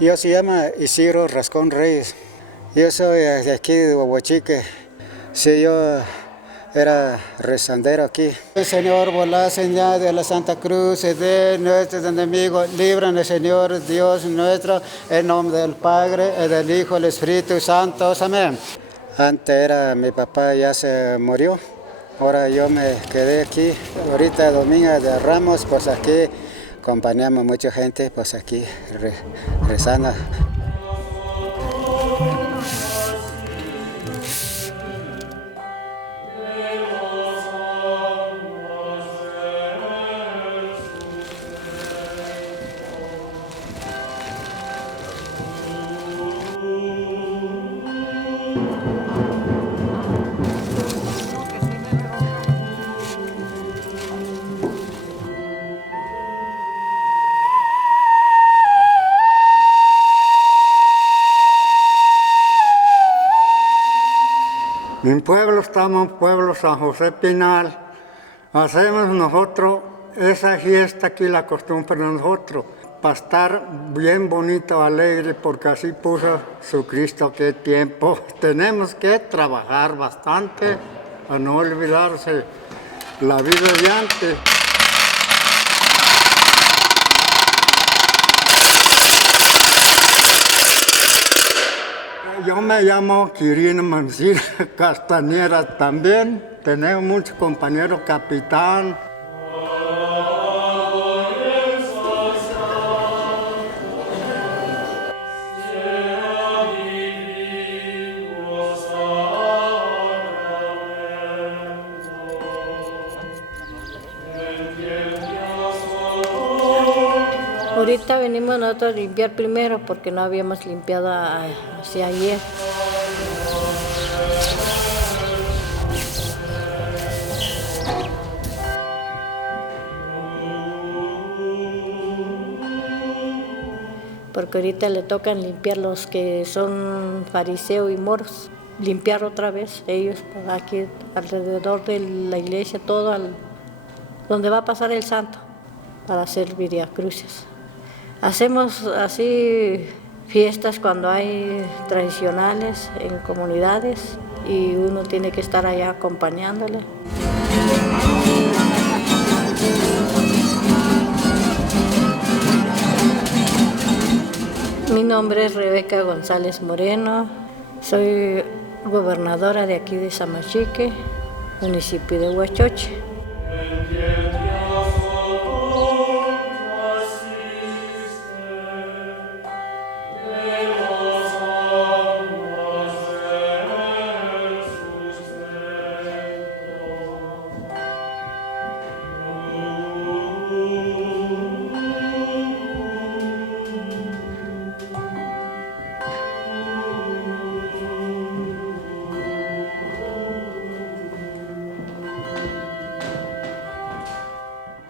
Yo se llama Isidro Rascón Reyes. Yo soy de aquí de Huahuachique. Sí, yo era rezandero aquí. Señor, por la señal de la Santa Cruz y de nuestros enemigos, líbranos, Señor Dios nuestro, en nombre del Padre, y del Hijo, y del Espíritu Santo. Amén. Antes era mi papá, ya se murió. Ahora yo me quedé aquí. Ahorita Domingo de Ramos, pues aquí acompañamos mucha gente, pues aquí rezando. Mi pueblo estamos, pueblo San José Pinal. Hacemos nosotros esa fiesta aquí, la costumbre de nosotros, para estar bien bonito, alegre, porque así puso su Cristo qué tiempo. Tenemos que trabajar bastante, a no olvidarse la vida de antes. Yo me llamo Quirino Mancilla Castañera también. Tenemos muchos compañeros capitán. Ahorita venimos nosotros a limpiar primero porque no habíamos limpiado hacia ayer. Porque ahorita le tocan limpiar los que son fariseos y moros. Limpiar otra vez ellos aquí alrededor de la iglesia, todo donde va a pasar el santo para hacer viriacruces. Hacemos así fiestas cuando hay tradicionales en comunidades y uno tiene que estar allá acompañándole. Mi nombre es Rebeca González Moreno, soy gobernadora de aquí de Samachique, municipio de Huachoche.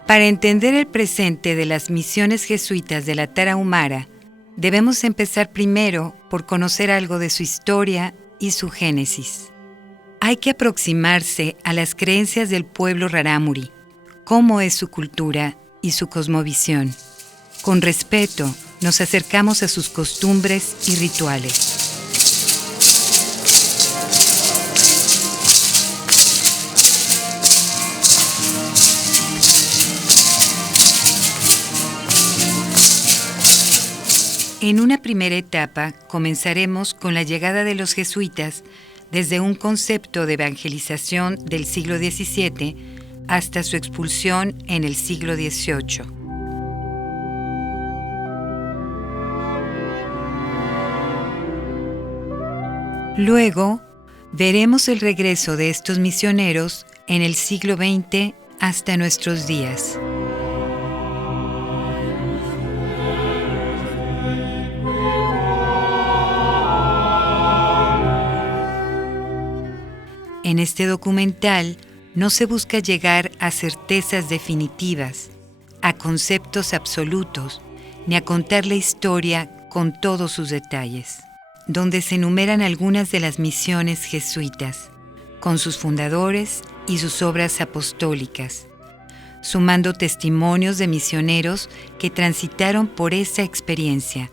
Para entender el presente de las misiones jesuitas de la Tarahumara, debemos empezar primero por conocer algo de su historia y su génesis. Hay que aproximarse a las creencias del pueblo rarámuri, cómo es su cultura y su cosmovisión. Con respeto, nos acercamos a sus costumbres y rituales. En una primera etapa comenzaremos con la llegada de los jesuitas desde un concepto de evangelización del siglo XVII hasta su expulsión en el siglo XVIII. Luego, veremos el regreso de estos misioneros en el siglo XX hasta nuestros días. En este documental no se busca llegar a certezas definitivas, a conceptos absolutos, ni a contar la historia con todos sus detalles, donde se enumeran algunas de las misiones jesuitas, con sus fundadores y sus obras apostólicas, sumando testimonios de misioneros que transitaron por esa experiencia.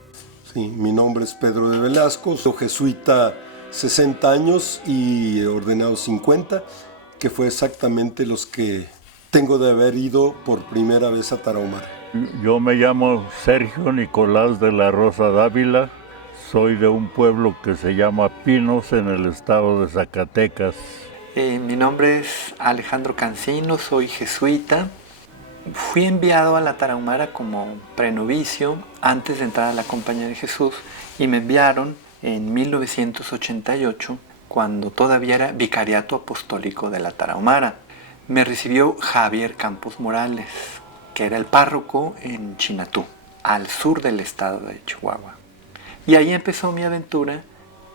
Sí, mi nombre es Pedro de Velasco, soy jesuita 60 años y ordenado 50, que fue exactamente los que tengo de haber ido por primera vez a Tarahumara. Yo me llamo Sergio Nicolás de la Rosa Dávila, soy de un pueblo que se llama Pinos en el estado de Zacatecas. Mi nombre es Alejandro Cancino, soy jesuita. Fui enviado a la Tarahumara como prenovicio antes de entrar a la Compañía de Jesús y me enviaron en 1988, cuando todavía era vicariato apostólico de la Tarahumara. Me recibió Javier Campos Morales, que era el párroco en Chinatú, al sur del estado de Chihuahua. Y ahí empezó mi aventura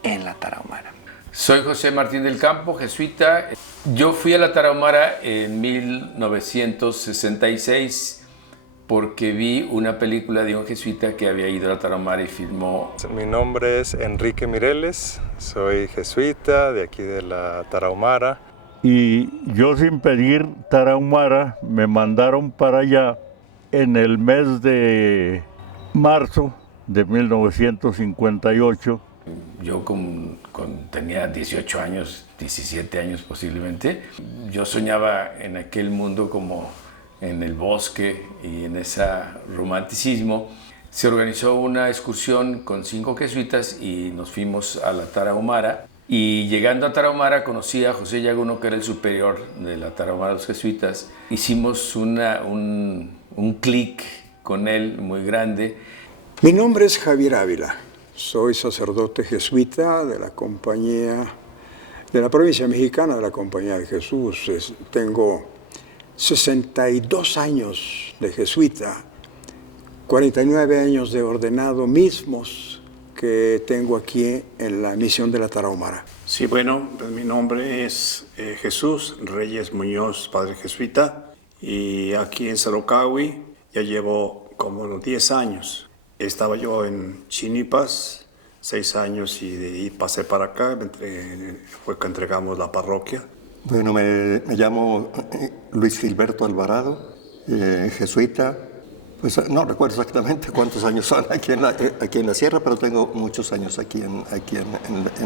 en la Tarahumara. Soy José Martín del Campo, jesuita. Yo fui a la Tarahumara en 1966 porque vi una película de un jesuita que había ido a la Tarahumara y filmó. Mi nombre es Enrique Mireles, soy jesuita de aquí de la Tarahumara. Y yo, sin pedir Tarahumara, me mandaron para allá en el mes de marzo de 1958. Yo tenía 18 años, 17 años posiblemente. Yo soñaba en aquel mundo como en el bosque y en ese romanticismo. Se organizó una excursión con 5 jesuitas y nos fuimos a la Tarahumara. Y llegando a Tarahumara conocí a José Yaguno, que era el superior de la Tarahumara de los jesuitas. Hicimos un clic con él muy grande. Mi nombre es Javier Ávila. Soy sacerdote jesuita de la compañía, de la provincia mexicana de la Compañía de Jesús. Tengo 62 años de jesuita, 49 años de ordenado mismos que tengo aquí en la misión de la Tarahumara. Sí, bueno, pues mi nombre es Jesús Reyes Muñoz, padre jesuita, y aquí en Cerocahui ya llevo como unos 10 años. Estaba yo en Chinipas 6 años y de ahí pasé para acá, fue que entregamos la parroquia. Bueno, me llamo Luis Gilberto Alvarado, jesuita. Pues no recuerdo exactamente cuántos años son aquí en la sierra, pero tengo muchos años aquí en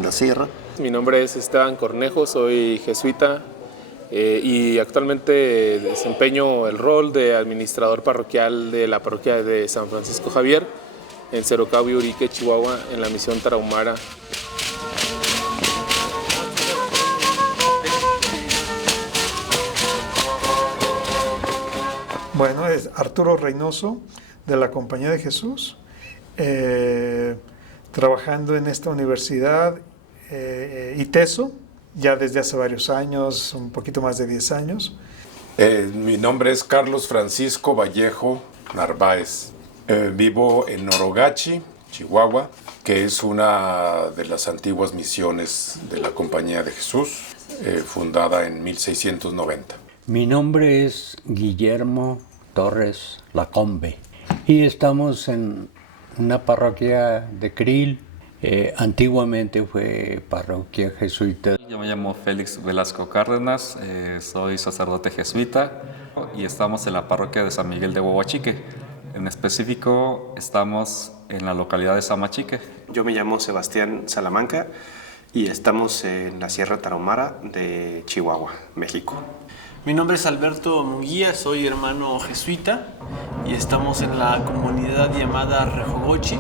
la sierra. Mi nombre es Esteban Cornejo, soy jesuita y actualmente desempeño el rol de administrador parroquial de la parroquia de San Francisco Javier en Cerocahui, Urique, Chihuahua, en la misión Tarahumara. Bueno, es Arturo Reynoso, de la Compañía de Jesús, trabajando en esta universidad ITESO, ya desde hace varios años, un poquito más de 10 años. Mi nombre es Carlos Francisco Vallejo Narváez. Vivo en Norogachi, Chihuahua, que es una de las antiguas misiones de la Compañía de Jesús, fundada en 1690. Mi nombre es Guillermo Torres Lacombe y estamos en una parroquia de Cril. Antiguamente fue parroquia jesuita. Yo me llamo Félix Velasco Cárdenas, soy sacerdote jesuita y estamos en la parroquia de San Miguel de Huahuachique. En específico, estamos en la localidad de Samachique. Yo me llamo Sebastián Salamanca y estamos en la Sierra Tarahumara de Chihuahua, México. Mi nombre es Alberto Munguía, soy hermano jesuita y estamos en la comunidad llamada Rejogochi,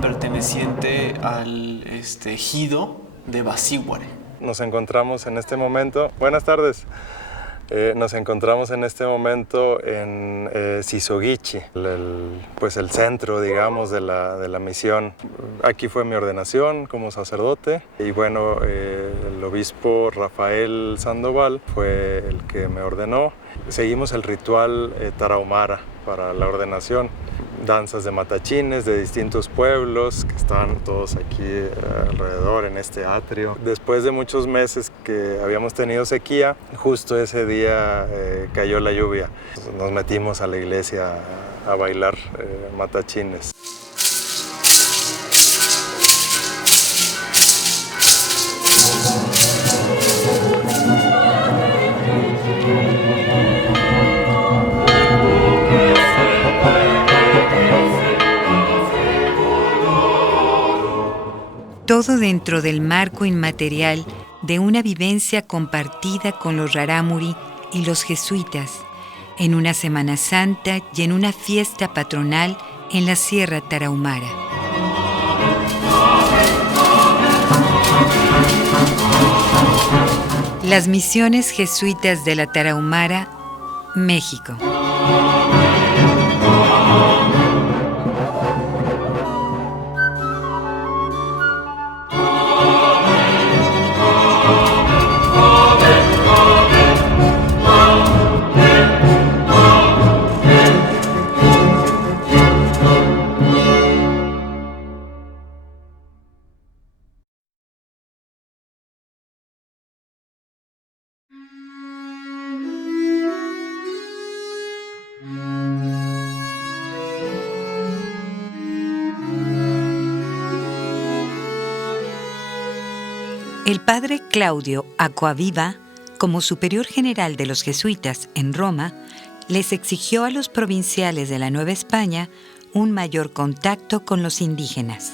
perteneciente al ejido de Basíguare. Nos encontramos en este momento, buenas tardes, nos encontramos en este momento en Sisoguichi, el centro, digamos, de la misión. Aquí fue mi ordenación como sacerdote y bueno, el obispo Rafael Sandoval fue el que me ordenó. Seguimos el ritual tarahumara para la ordenación. Danzas de matachines de distintos pueblos que están todos aquí alrededor en este atrio. Después de muchos meses que habíamos tenido sequía, justo ese día cayó la lluvia. Nos metimos a la iglesia a bailar matachines. Todo dentro del marco inmaterial de una vivencia compartida con los rarámuri y los jesuitas, en una Semana Santa y en una fiesta patronal en la Sierra Tarahumara. Las misiones jesuitas de la Tarahumara, México. El padre Claudio Acquaviva, como superior general de los jesuitas en Roma, les exigió a los provinciales de la Nueva España un mayor contacto con los indígenas.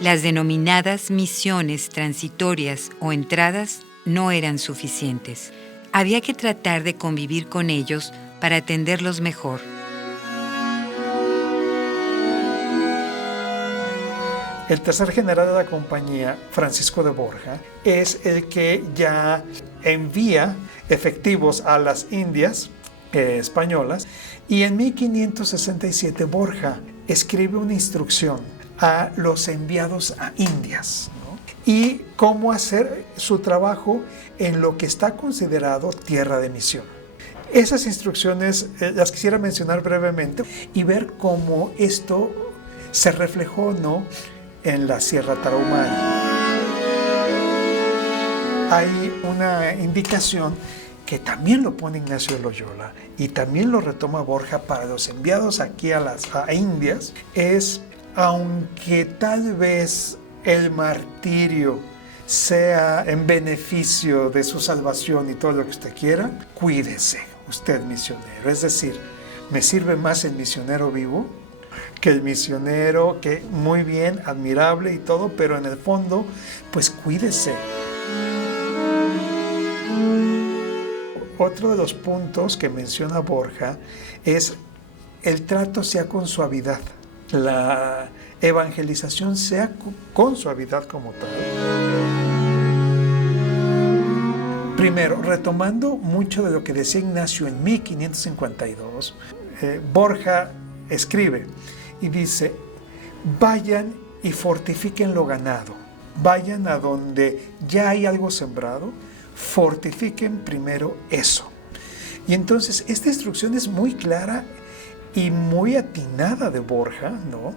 Las denominadas misiones transitorias o entradas no eran suficientes. Había que tratar de convivir con ellos para atenderlos mejor. El tercer general de la compañía, Francisco de Borja, es el que ya envía efectivos a las Indias españolas, y en 1567 Borja escribe una instrucción a los enviados a Indias, ¿no? Y cómo hacer su trabajo en lo que está considerado tierra de misión. Esas instrucciones las quisiera mencionar brevemente y ver cómo esto se reflejó, ¿no?, en la Sierra Tarahumara. Hay una indicación que también lo pone Ignacio de Loyola y también lo retoma Borja para los enviados aquí a Indias, es: aunque tal vez el martirio sea en beneficio de su salvación y todo lo que usted quiera, cuídese usted, misionero. Es decir, me sirve más el misionero vivo que el misionero, que muy bien, admirable y todo, pero en el fondo, pues cuídese. Otro de los puntos que menciona Borja es el trato sea con suavidad, la evangelización sea con suavidad como tal. Primero, retomando mucho de lo que decía Ignacio en 1552, Borja escribe y dice: vayan y fortifiquen lo ganado, vayan a donde ya hay algo sembrado, fortifiquen primero eso. Y entonces esta instrucción es muy clara y muy atinada de Borja, ¿no?,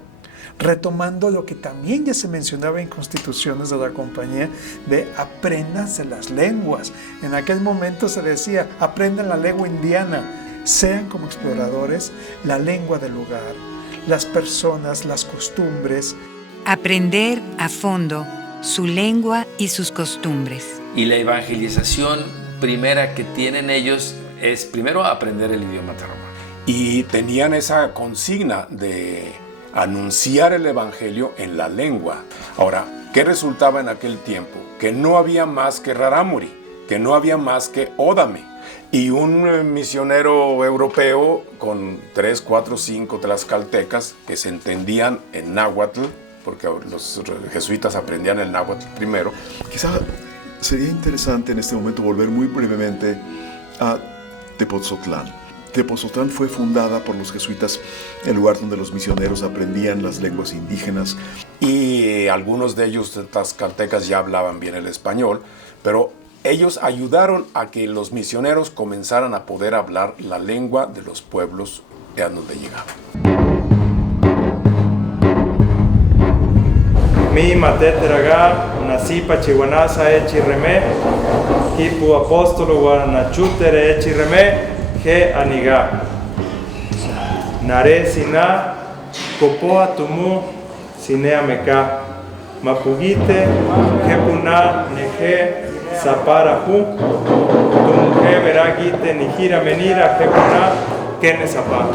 retomando lo que también ya se mencionaba en Constituciones de la Compañía, de apréndanse las lenguas. En aquel momento se decía: aprendan la lengua indiana, sean como exploradores la lengua del lugar, las personas, las costumbres. Aprender a fondo su lengua y sus costumbres. Y la evangelización primera que tienen ellos es primero aprender el idioma tarahumara. Y tenían esa consigna de anunciar el evangelio en la lengua. Ahora, ¿qué resultaba en aquel tiempo? Que no había más que rarámuri, que no había más que ódame. Y un misionero europeo con 3, 4, 5 tlaxcaltecas que se entendían en náhuatl porque los jesuitas aprendían el náhuatl primero. Quizá sería interesante en este momento volver muy brevemente a Tepoztlán. Tepoztlán fue fundada por los jesuitas, el lugar donde los misioneros aprendían las lenguas indígenas. Y algunos de ellos, tlaxcaltecas, ya hablaban bien el español, pero ellos ayudaron a que los misioneros comenzaran a poder hablar la lengua de los pueblos a donde llegaban. Mi mateteraga nasipa chihuanasa echirreme, hipu apóstolo guanachutere echirreme, he aniga. Nare sina, copoa tumu, sinea meca. Mapugite, jepuna, neje, zaparahu, tumuje veragite, nijira menira, jepuna, kene zapa.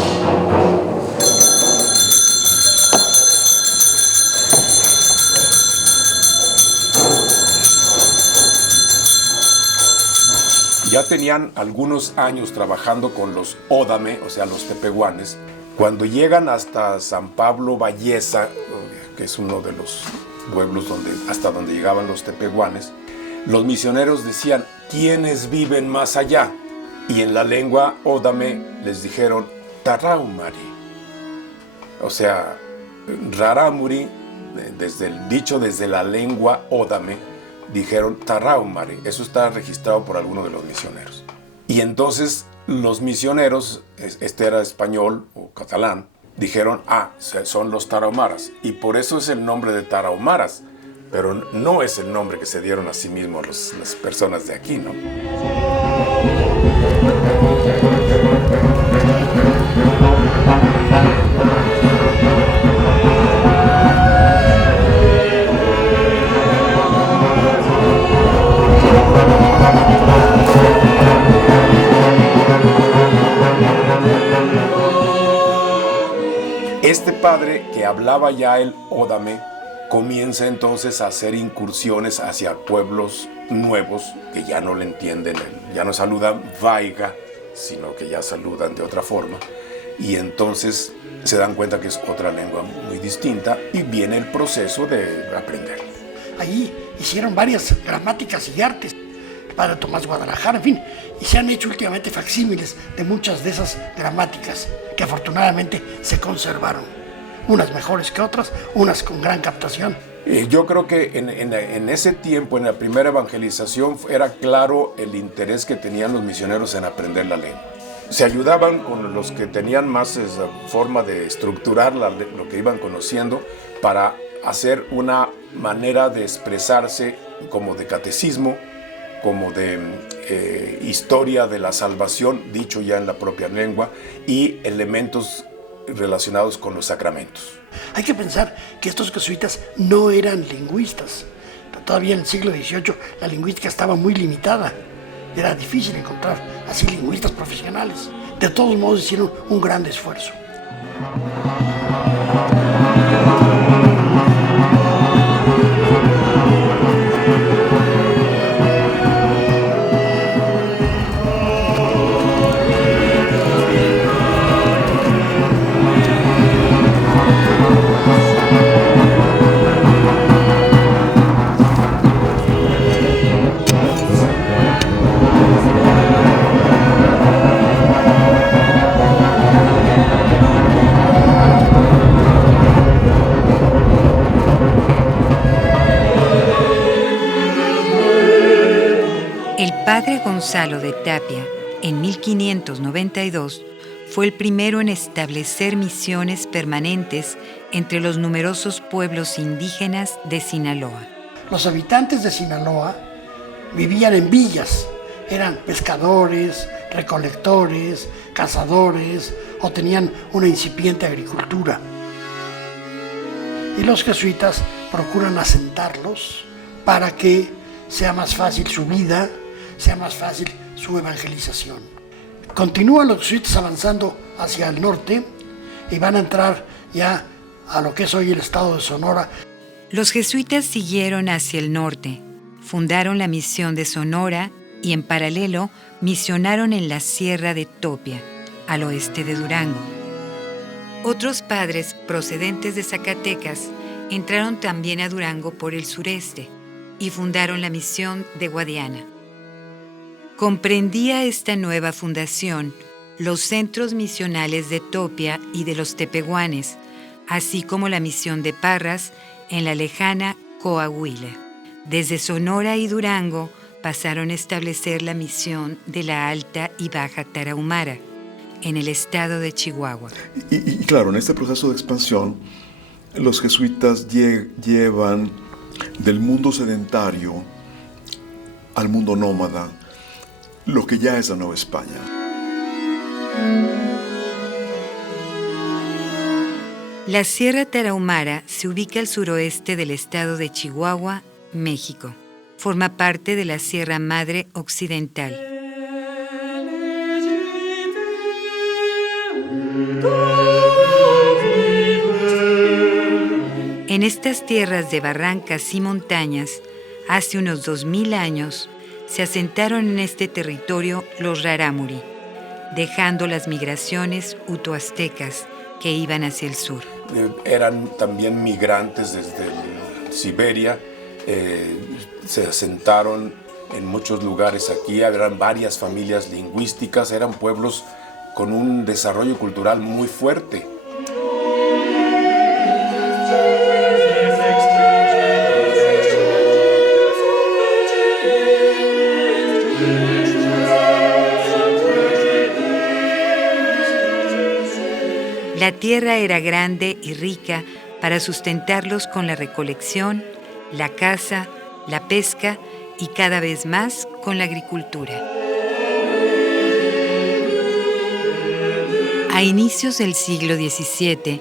Ya tenían algunos años trabajando con los ódame, o sea, los tepehuanes. Cuando llegan hasta San Pablo Valleza, que es uno de los pueblos hasta donde llegaban los tepehuanes, los misioneros decían, ¿quiénes viven más allá? Y en la lengua ódame les dijeron, Tarahumari. O sea, Raramuri, desde la lengua ódame, dijeron Tarahumari. Eso está registrado por alguno de los misioneros. Y entonces los misioneros, este era español o catalán, dijeron, son los tarahumaras. Y por eso es el nombre de tarahumaras, pero no es el nombre que se dieron a sí mismos las personas de aquí, ¿no? Este padre, que hablaba ya el ódame, comienza entonces a hacer incursiones hacia pueblos nuevos que ya no le entienden, ya no saludan vaiga, sino que ya saludan de otra forma. Y entonces se dan cuenta que es otra lengua muy distinta y viene el proceso de aprender. Allí hicieron varias gramáticas y artes. Padre Tomás Guadalajara, en fin, y se han hecho últimamente facsímiles de muchas de esas gramáticas que afortunadamente se conservaron. Unas mejores que otras, unas con gran captación. Yo creo que en ese tiempo, en la primera evangelización, era claro el interés que tenían los misioneros en aprender la lengua. Se ayudaban con los que tenían más esa forma de estructurar lo que iban conociendo para hacer una manera de expresarse como de catecismo, como de historia de la salvación, dicho ya en la propia lengua, y elementos relacionados con los sacramentos. Hay que pensar que estos jesuitas no eran lingüistas. Todavía en el siglo XVIII la lingüística estaba muy limitada. Era difícil encontrar así lingüistas profesionales. De todos modos hicieron un gran esfuerzo. Padre Gonzalo de Tapia, en 1592, fue el primero en establecer misiones permanentes entre los numerosos pueblos indígenas de Sinaloa. Los habitantes de Sinaloa vivían en villas, eran pescadores, recolectores, cazadores o tenían una incipiente agricultura. Y los jesuitas procuran asentarlos para que sea más fácil su vida, sea más fácil su evangelización. Continúan los jesuitas avanzando hacia el norte y van a entrar ya a lo que es hoy el estado de Sonora. Los jesuitas siguieron hacia el norte, fundaron la misión de Sonora y en paralelo misionaron en la Sierra de Topia, al oeste de Durango. Otros padres procedentes de Zacatecas entraron también a Durango por el sureste y fundaron la misión de Guadiana. Comprendía esta nueva fundación los centros misionales de Topia y de los Tepehuanes, así como la misión de Parras en la lejana Coahuila. Desde Sonora y Durango pasaron a establecer la misión de la Alta y Baja Tarahumara, en el estado de Chihuahua. Y claro, en este proceso de expansión, los jesuitas llevan del mundo sedentario al mundo nómada, lo que ya es la Nueva España. La Sierra Tarahumara se ubica al suroeste del estado de Chihuahua, México. Forma parte de la Sierra Madre Occidental. En estas tierras de barrancas y montañas, hace unos 2000 años, se asentaron en este territorio los rarámuri, dejando las migraciones utoaztecas que iban hacia el sur. Eran también migrantes desde Siberia, se asentaron en muchos lugares aquí, eran varias familias lingüísticas, eran pueblos con un desarrollo cultural muy fuerte. La tierra era grande y rica para sustentarlos con la recolección, la caza, la pesca y cada vez más con la agricultura. A inicios del siglo XVII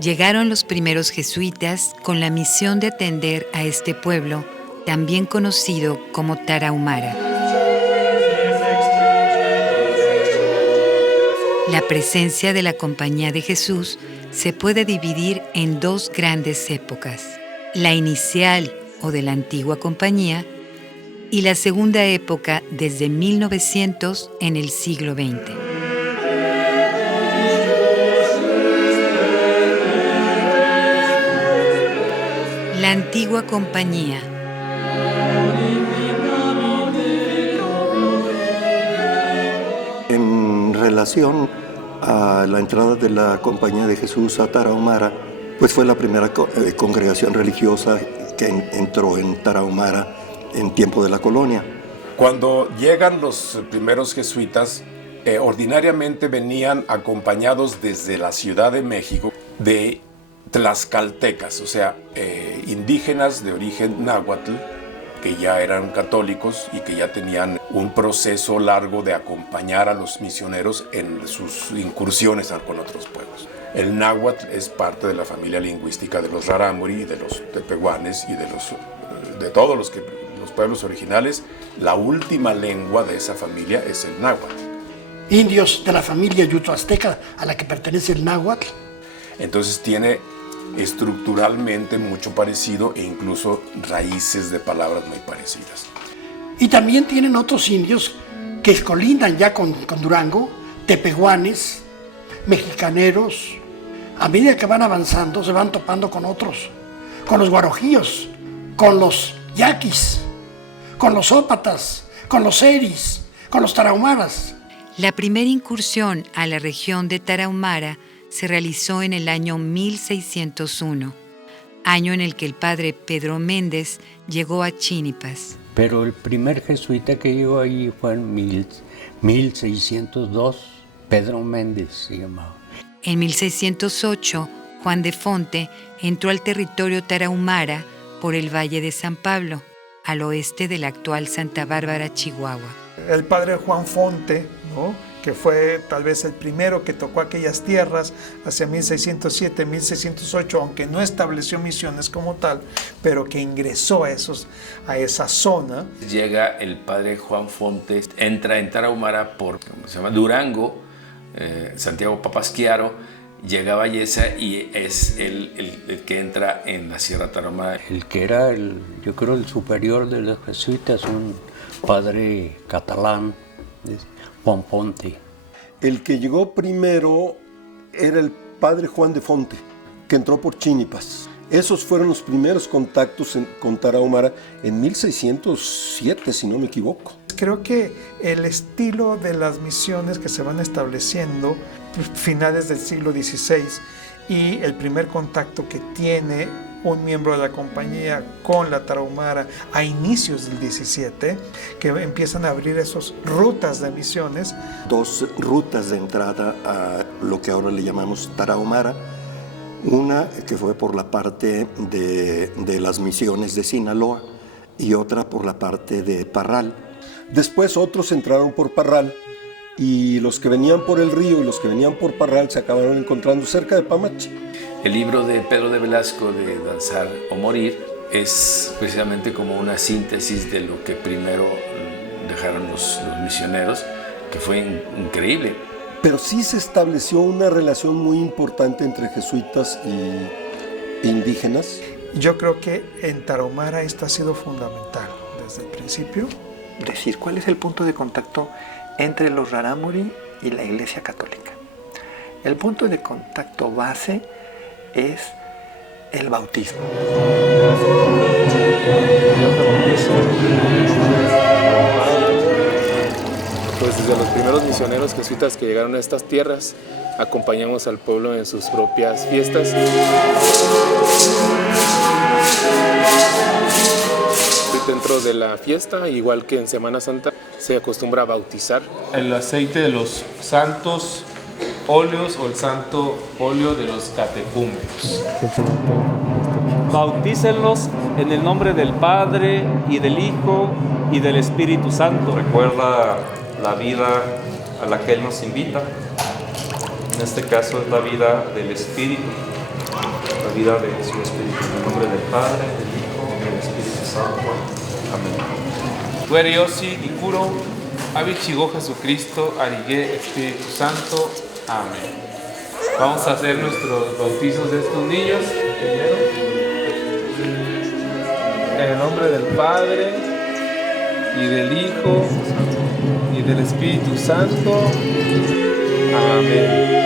llegaron los primeros jesuitas con la misión de atender a este pueblo, también conocido como Tarahumara. La presencia de la Compañía de Jesús se puede dividir en dos grandes épocas: la inicial o de la antigua compañía y la segunda época desde 1900 en el siglo XX. La antigua compañía. En relación a la entrada de la Compañía de Jesús a Tarahumara, pues fue la primera congregación religiosa que entró en Tarahumara en tiempo de la colonia. Cuando llegan los primeros jesuitas, ordinariamente venían acompañados desde la Ciudad de México de tlaxcaltecas, o sea, indígenas de origen náhuatl, que ya eran católicos y que ya tenían un proceso largo de acompañar a los misioneros en sus incursiones con otros pueblos. El náhuatl es parte de la familia lingüística de los rarámuri y de los tepehuanes y de todos los pueblos originales. La última lengua de esa familia es el náhuatl. Indios de la familia yuto-azteca a la que pertenece el náhuatl. Entonces tiene estructuralmente mucho parecido e incluso raíces de palabras muy parecidas. Y también tienen otros indios que colindan ya con Durango, tepehuanes, mexicaneros. A medida que van avanzando se van topando con otros, con los guarojíos, con los yaquis, con los ópatas, con los seris, con los tarahumaras. La primera incursión a la región de Tarahumara se realizó en el año 1601, año en el que el padre Pedro Méndez llegó a Chínipas. Pero el primer jesuita que llegó ahí fue en 1602, Pedro Méndez se llamaba. En 1608, Juan de Fonte entró al territorio tarahumara por el Valle de San Pablo, al oeste de la actual Santa Bárbara, Chihuahua. El padre Juan Fonte, ¿no?, que fue tal vez el primero que tocó aquellas tierras hacia 1607, 1608, aunque no estableció misiones como tal, pero que ingresó a esa zona. Llega el padre Juan Fonte, entra en Tarahumara por Durango, Santiago Papasquiaro, llega a Valleza y es el que entra en la Sierra Tarahumara. El que era, yo creo, el superior de los jesuitas, un padre catalán, Juan Fonte. El que llegó primero era el padre Juan de Fonte, que entró por Chínipas. Esos fueron los primeros contactos con Tarahumara en 1607, si no me equivoco. Creo que el estilo de las misiones que se van estableciendo finales del siglo XVI y el primer contacto que tiene un miembro de la compañía con la Tarahumara a inicios del 17, que empiezan a abrir esas rutas de misiones. 2 rutas de entrada a lo que ahora le llamamos Tarahumara. Una que fue por la parte de las misiones de Sinaloa y otra por la parte de Parral. Después otros entraron por Parral y los que venían por el río y los que venían por Parral se acabaron encontrando cerca de Pamachi. El libro de Pedro de Velasco de Danzar o Morir es precisamente como una síntesis de lo que primero dejaron los misioneros, que fue increíble. Pero sí se estableció una relación muy importante entre jesuitas e indígenas. Yo creo que en Tarahumara esto ha sido fundamental desde el principio. Decir cuál es el punto de contacto entre los rarámuri y la Iglesia Católica. El punto de contacto base es el bautismo. Pues desde los primeros misioneros jesuitas que llegaron a estas tierras, acompañamos al pueblo en sus propias fiestas. Dentro de la fiesta, igual que en Semana Santa, se acostumbra a bautizar. El aceite de los santos óleos o el santo óleo de los catecúmenos. Bautícenlos en el nombre del Padre y del Hijo y del Espíritu Santo. Recuerda la vida a la que Él nos invita. En este caso es la vida del Espíritu, la vida de su Espíritu. En el nombre del Padre, del Hijo y del Espíritu Santo. Amén. Tueriosi, Dikuro, Abichigo Jesucristo, Arigue, Espíritu Santo. Amén. Vamos a hacer nuestros bautizos de estos niños. En el nombre del Padre y del Hijo y del Espíritu Santo. Amén.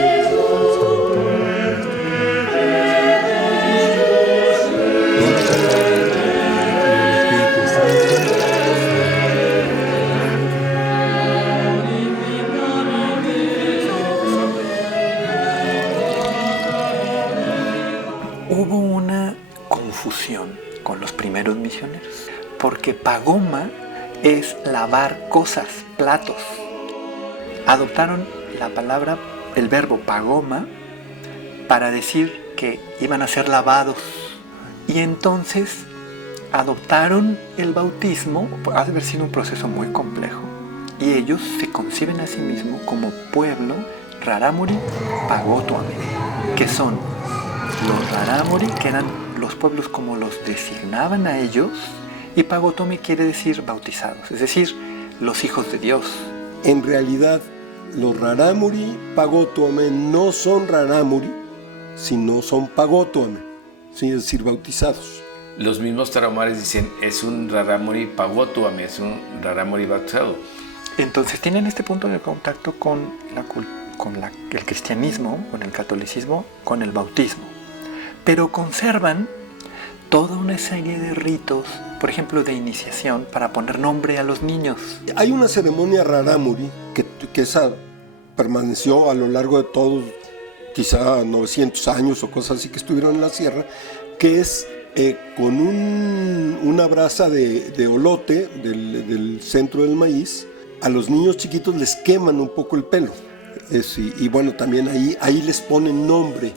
Hubo una confusión con los primeros misioneros, porque pagoma es lavar cosas, platos. Adoptaron la palabra, el verbo pagoma, para decir que iban a ser lavados. Y entonces adoptaron el bautismo, ha de haber sido un proceso muy complejo, y ellos se conciben a sí mismos como pueblo rarámuri pagotuame, que son los rarámuri, que eran los pueblos como los designaban a ellos, y pagotuame quiere decir bautizados, es decir, los hijos de Dios. En realidad, los rarámuri pagotuame no son rarámuri, sino son pagotuame, es decir, bautizados. Los mismos tarahumares dicen, es un rarámuri pagotuame, es un rarámuri bautizado. Entonces tienen este punto de contacto con el cristianismo, con el catolicismo, con el bautismo. Pero conservan toda una serie de ritos, por ejemplo, de iniciación, para poner nombre a los niños. Hay una ceremonia rarámuri que esa permaneció a lo largo de todos, quizá 900 años o cosas así que estuvieron en la sierra, que es con una brasa de olote del centro del maíz. A los niños chiquitos les queman un poco el pelo. Y bueno, también ahí les ponen nombre,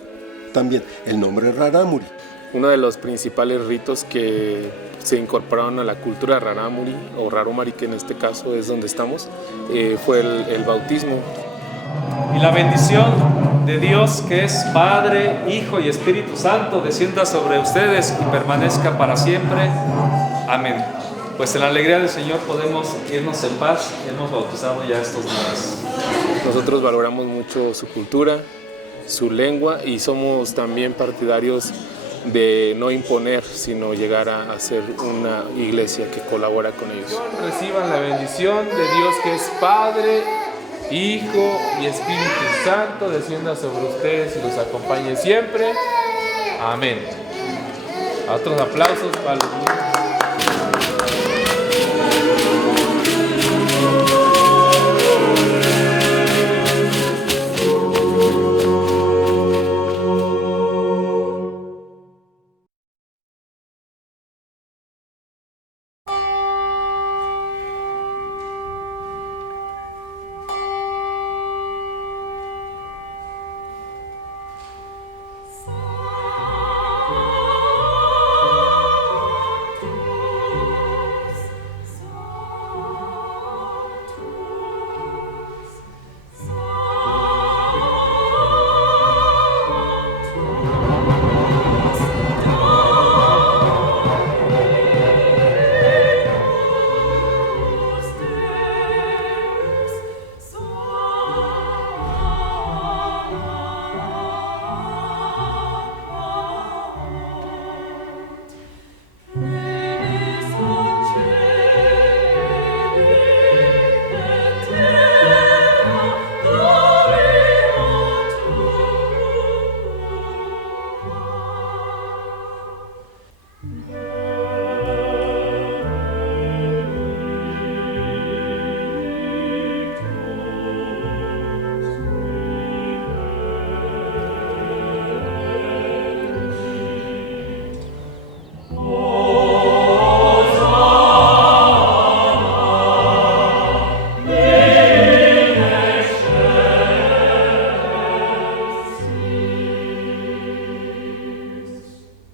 también el nombre rarámuri. Uno de los principales ritos que se incorporaron a la cultura rarámuri o raromari, que en este caso es donde estamos, fue el bautismo. Y la bendición de Dios, que es Padre, Hijo y Espíritu Santo, descienda sobre ustedes y permanezca para siempre. Amén. Pues en la alegría del Señor podemos irnos en paz. Hemos bautizado ya estos niños. Nosotros valoramos mucho su cultura, su lengua, y somos también partidarios de no imponer, sino llegar a ser una iglesia que colabora con ellos. Reciban la bendición de Dios, que es Padre, Hijo y Espíritu Santo, descienda sobre ustedes y los acompañe siempre. Amén. Otros aplausos para los niños.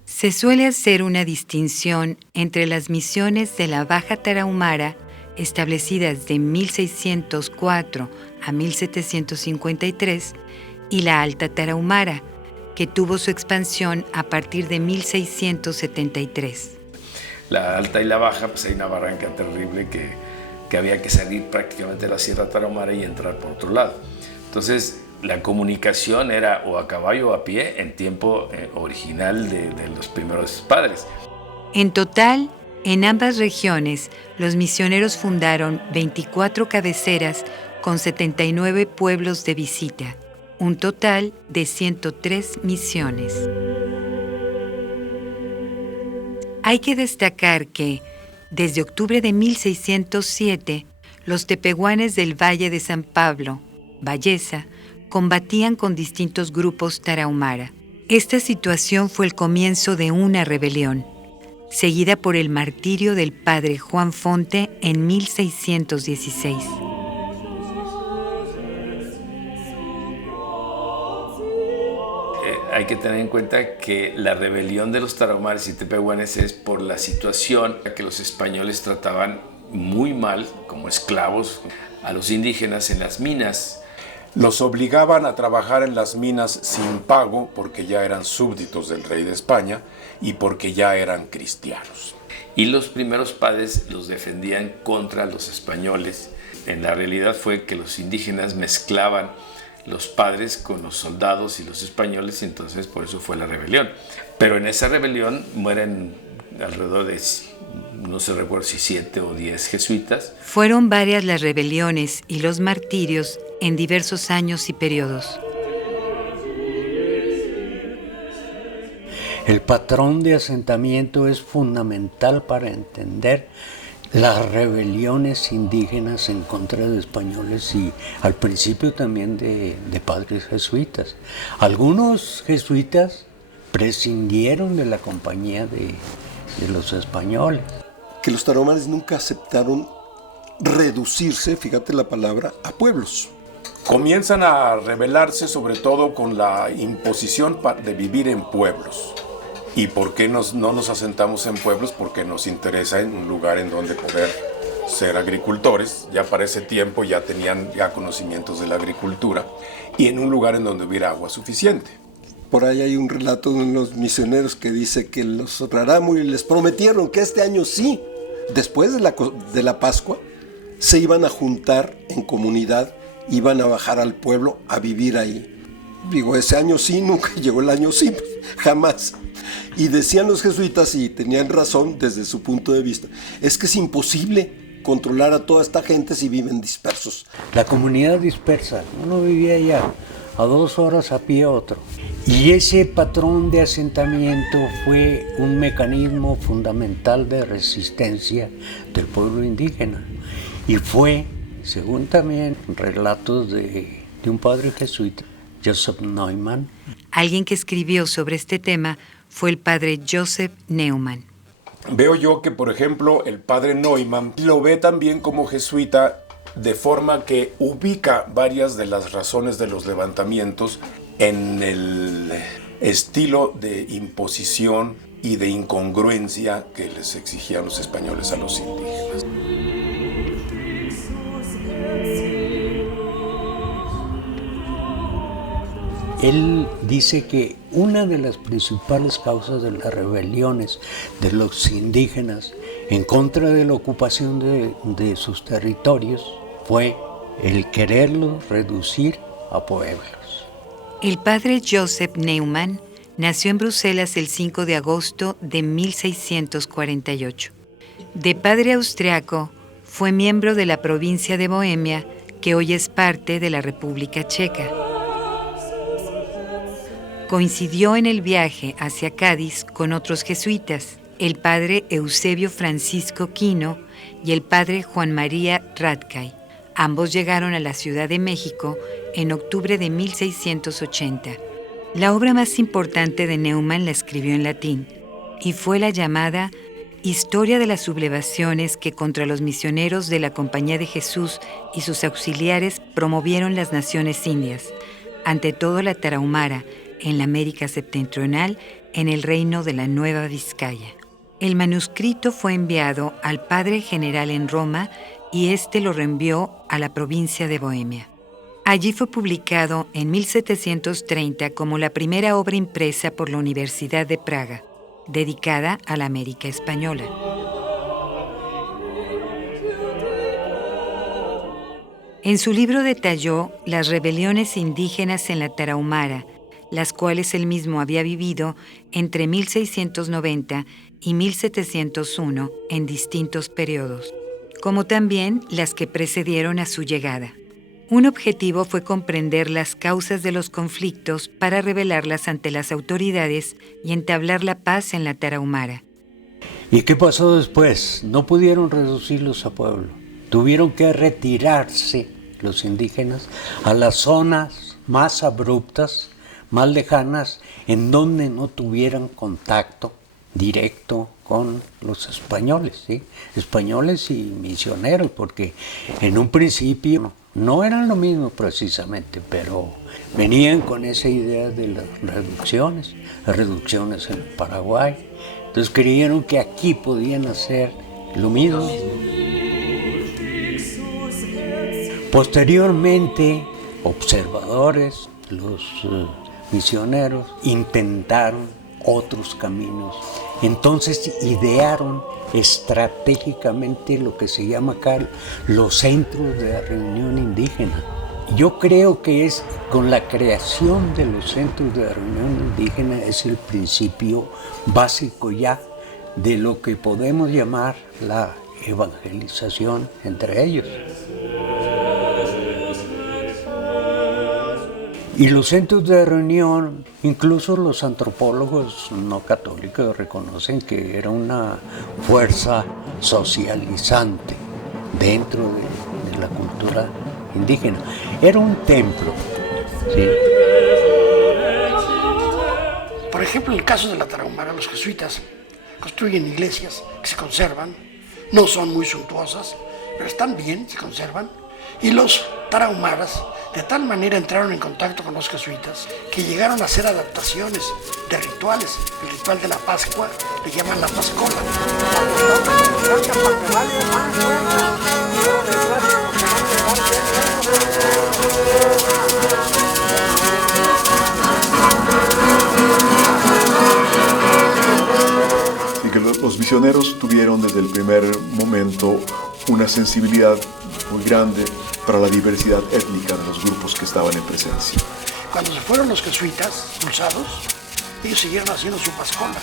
Se suele hacer una distinción entre las misiones de la Baja Tarahumara, establecidas de 1604 a 1753, y la Alta Tarahumara, que tuvo su expansión a partir de 1673. La Alta y la Baja, pues hay una barranca terrible que había que salir prácticamente de la Sierra Tarahumara y entrar por otro lado. Entonces, la comunicación era o a caballo o a pie en tiempo original de los primeros padres. En total, en ambas regiones, los misioneros fundaron 24 cabeceras con 79 pueblos de visita, un total de 103 misiones. Hay que destacar que, desde octubre de 1607, los tepehuanes del Valle de San Pablo, Valleza, combatían con distintos grupos tarahumara. Esta situación fue el comienzo de una rebelión, seguida por el martirio del padre Juan Fonte en 1616. Hay que tener en cuenta que la rebelión de los tarahumares y tepehuanes es por la situación que los españoles trataban muy mal, como esclavos, a los indígenas en las minas. Los obligaban a trabajar en las minas sin pago porque ya eran súbditos del rey de España y porque ya eran cristianos. Y los primeros padres los defendían contra los españoles. En la realidad fue que los indígenas mezclaban los padres con los soldados y los españoles, y entonces por eso fue la rebelión. Pero en esa rebelión mueren alrededor de, no se recuerda si 7 o 10 jesuitas. Fueron varias las rebeliones y los martirios en diversos años y periodos. El patrón de asentamiento es fundamental para entender las rebeliones indígenas en contra de españoles y al principio también de padres jesuitas. Algunos jesuitas prescindieron de la compañía de los españoles. Que los tarahumares nunca aceptaron reducirse, fíjate la palabra, a pueblos. Comienzan a rebelarse sobre todo con la imposición de vivir en pueblos. ¿Y por qué no nos asentamos en pueblos? Porque nos interesa en un lugar en donde poder ser agricultores. Ya para ese tiempo ya tenían conocimientos de la agricultura y en un lugar en donde hubiera agua suficiente. Por ahí hay un relato de unos misioneros que dice que los rarámuris les prometieron que este año sí, después de la Pascua, se iban a juntar en comunidad, iban a bajar al pueblo a vivir ahí. Digo, ese año sí, nunca llegó el año sí, jamás. Y decían los jesuitas, y tenían razón desde su punto de vista, es que es imposible controlar a toda esta gente si viven dispersos. La comunidad dispersa, uno vivía ya a 2 horas a pie otro. Y ese patrón de asentamiento fue un mecanismo fundamental de resistencia del pueblo indígena. Y fue, según también relatos de un padre jesuita, Joseph Neumann. Alguien que escribió sobre este tema fue el padre Joseph Neumann. Veo yo que, por ejemplo, el padre Neumann lo ve también como jesuita, de forma que ubica varias de las razones de los levantamientos en el estilo de imposición y de incongruencia que les exigían los españoles a los indígenas. Él dice que una de las principales causas de las rebeliones de los indígenas en contra de la ocupación de sus territorios fue el quererlos reducir a pueblos. El padre Joseph Neumann nació en Bruselas el 5 de agosto de 1648. De padre austriaco, fue miembro de la provincia de Bohemia, que hoy es parte de la República Checa. Coincidió en el viaje hacia Cádiz con otros jesuitas, el padre Eusebio Francisco Quino y el padre Juan María Radcay. Ambos llegaron a la Ciudad de México en octubre de 1680. La obra más importante de Neumann la escribió en latín y fue la llamada Historia de las sublevaciones que contra los misioneros de la Compañía de Jesús y sus auxiliares promovieron las naciones indias, ante todo la Tarahumara, en la América septentrional, en el reino de la Nueva Vizcaya. El manuscrito fue enviado al padre general en Roma y éste lo reenvió a la provincia de Bohemia. Allí fue publicado en 1730 como la primera obra impresa por la Universidad de Praga, dedicada a la América española. En su libro detalló las rebeliones indígenas en la Tarahumara, las cuales él mismo había vivido entre 1690 y 1701 en distintos periodos, como también las que precedieron a su llegada. Un objetivo fue comprender las causas de los conflictos para revelarlas ante las autoridades y entablar la paz en la Tarahumara. ¿Y qué pasó después? No pudieron reducirlos a pueblo. Tuvieron que retirarse los indígenas a las zonas más abruptas, más lejanas, en donde no tuvieran contacto directo con los españoles, ¿sí? Españoles y misioneros, porque en un principio no eran lo mismo precisamente, pero venían con esa idea de las reducciones en Paraguay. Entonces creyeron que aquí podían hacer lo mismo. Posteriormente, observadores, los misioneros, intentaron otros caminos. Entonces idearon estratégicamente lo que se llama acá los centros de reunión indígena. Yo creo que es con la creación de los centros de reunión indígena es el principio básico ya de lo que podemos llamar la evangelización entre ellos. Y los centros de reunión, incluso los antropólogos no católicos reconocen que era una fuerza socializante dentro de la cultura indígena. Era un templo, ¿sí? Por ejemplo, en el caso de la Tarahumara, los jesuitas construyen iglesias que se conservan, no son muy suntuosas, pero están bien, se conservan. Y los tarahumaras de tal manera entraron en contacto con los jesuitas que llegaron a hacer adaptaciones de rituales. El ritual de la Pascua le llaman la Pascola. Y que los misioneros tuvieron desde el primer momento una sensibilidad muy grande para la diversidad étnica de los grupos que estaban en presencia. Cuando se fueron los jesuitas expulsados, ellos siguieron haciendo su Pascola.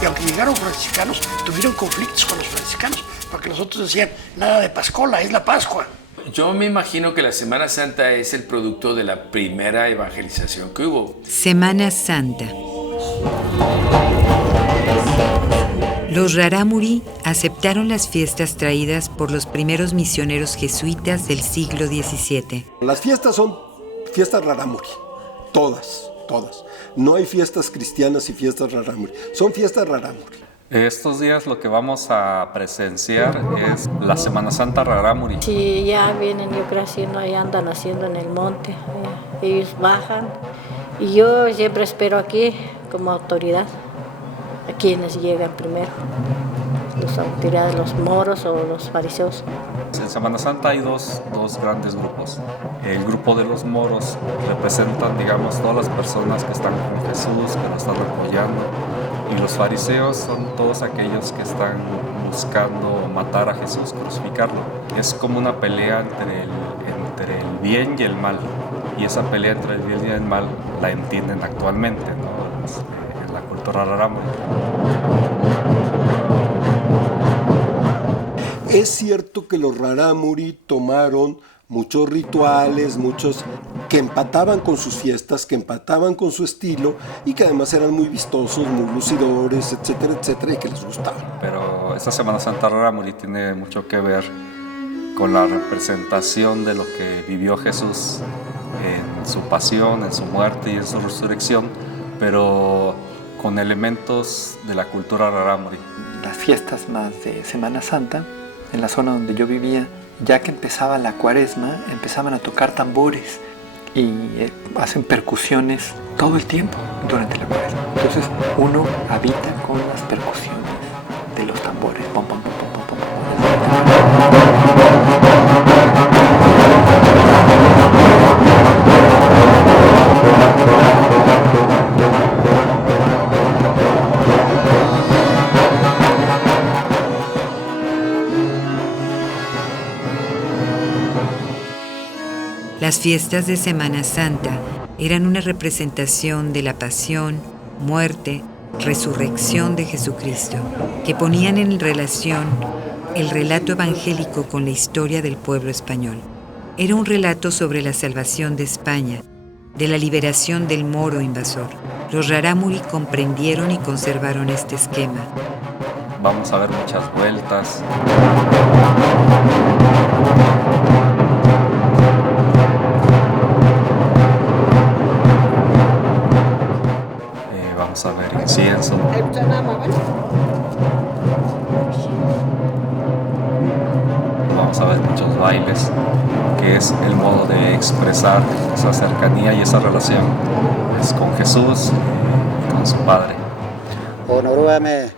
Y aunque llegaron franciscanos, tuvieron conflictos con los franciscanos, porque los otros decían, nada de Pascola, es la Pascua. Yo me imagino que la Semana Santa es el producto de la primera evangelización que hubo. Semana Santa. Los Rarámuri aceptaron las fiestas traídas por los primeros misioneros jesuitas del siglo XVII. Las fiestas son fiestas Rarámuri, todas. No hay fiestas cristianas y fiestas Rarámuri, son fiestas Rarámuri. Estos días lo que vamos a presenciar es la Semana Santa Rarámuri. Sí, ya vienen, yo creo, haciendo, ya andan haciendo en el monte, ellos bajan y yo siempre espero aquí como autoridad a quienes llegan primero, las autoridades, los moros o los fariseos. En Semana Santa hay dos grandes grupos. El grupo de los moros representan, digamos, todas las personas que están con Jesús, que lo están apoyando. Y los fariseos son todos aquellos que están buscando matar a Jesús, crucificarlo. Es como una pelea entre el bien y el mal. Y esa pelea entre el bien y el mal la entienden actualmente, ¿no? En la cultura rarámuri. Es cierto que los Rarámuri tomaron muchos rituales, muchos que empataban con sus fiestas, que empataban con su estilo y que además eran muy vistosos, muy lucidores, etcétera, etcétera, y que les gustaban. Pero esta Semana Santa Rarámuri tiene mucho que ver con la representación de lo que vivió Jesús en su pasión, en su muerte y en su resurrección, pero con elementos de la cultura rarámuri. Las fiestas más de Semana Santa, en la zona donde yo vivía, ya que empezaba la Cuaresma, empezaban a tocar tambores y hacen percusiones todo el tiempo durante la Cuaresma. Entonces uno habita con las percusiones de los tambores. Pom, pom, pom, pom, pom, pom. Las fiestas de Semana Santa eran una representación de la pasión, muerte, resurrección de Jesucristo, que ponían en relación el relato evangélico con la historia del pueblo español. Era un relato sobre la salvación de España, de la liberación del moro invasor. Los Rarámuri comprendieron y conservaron este esquema. Vamos a ver muchas vueltas. Vamos a ver incienso. Vamos a ver muchos bailes, que es el modo de expresar esa cercanía y esa relación es con Jesús y con su Padre. Honorúame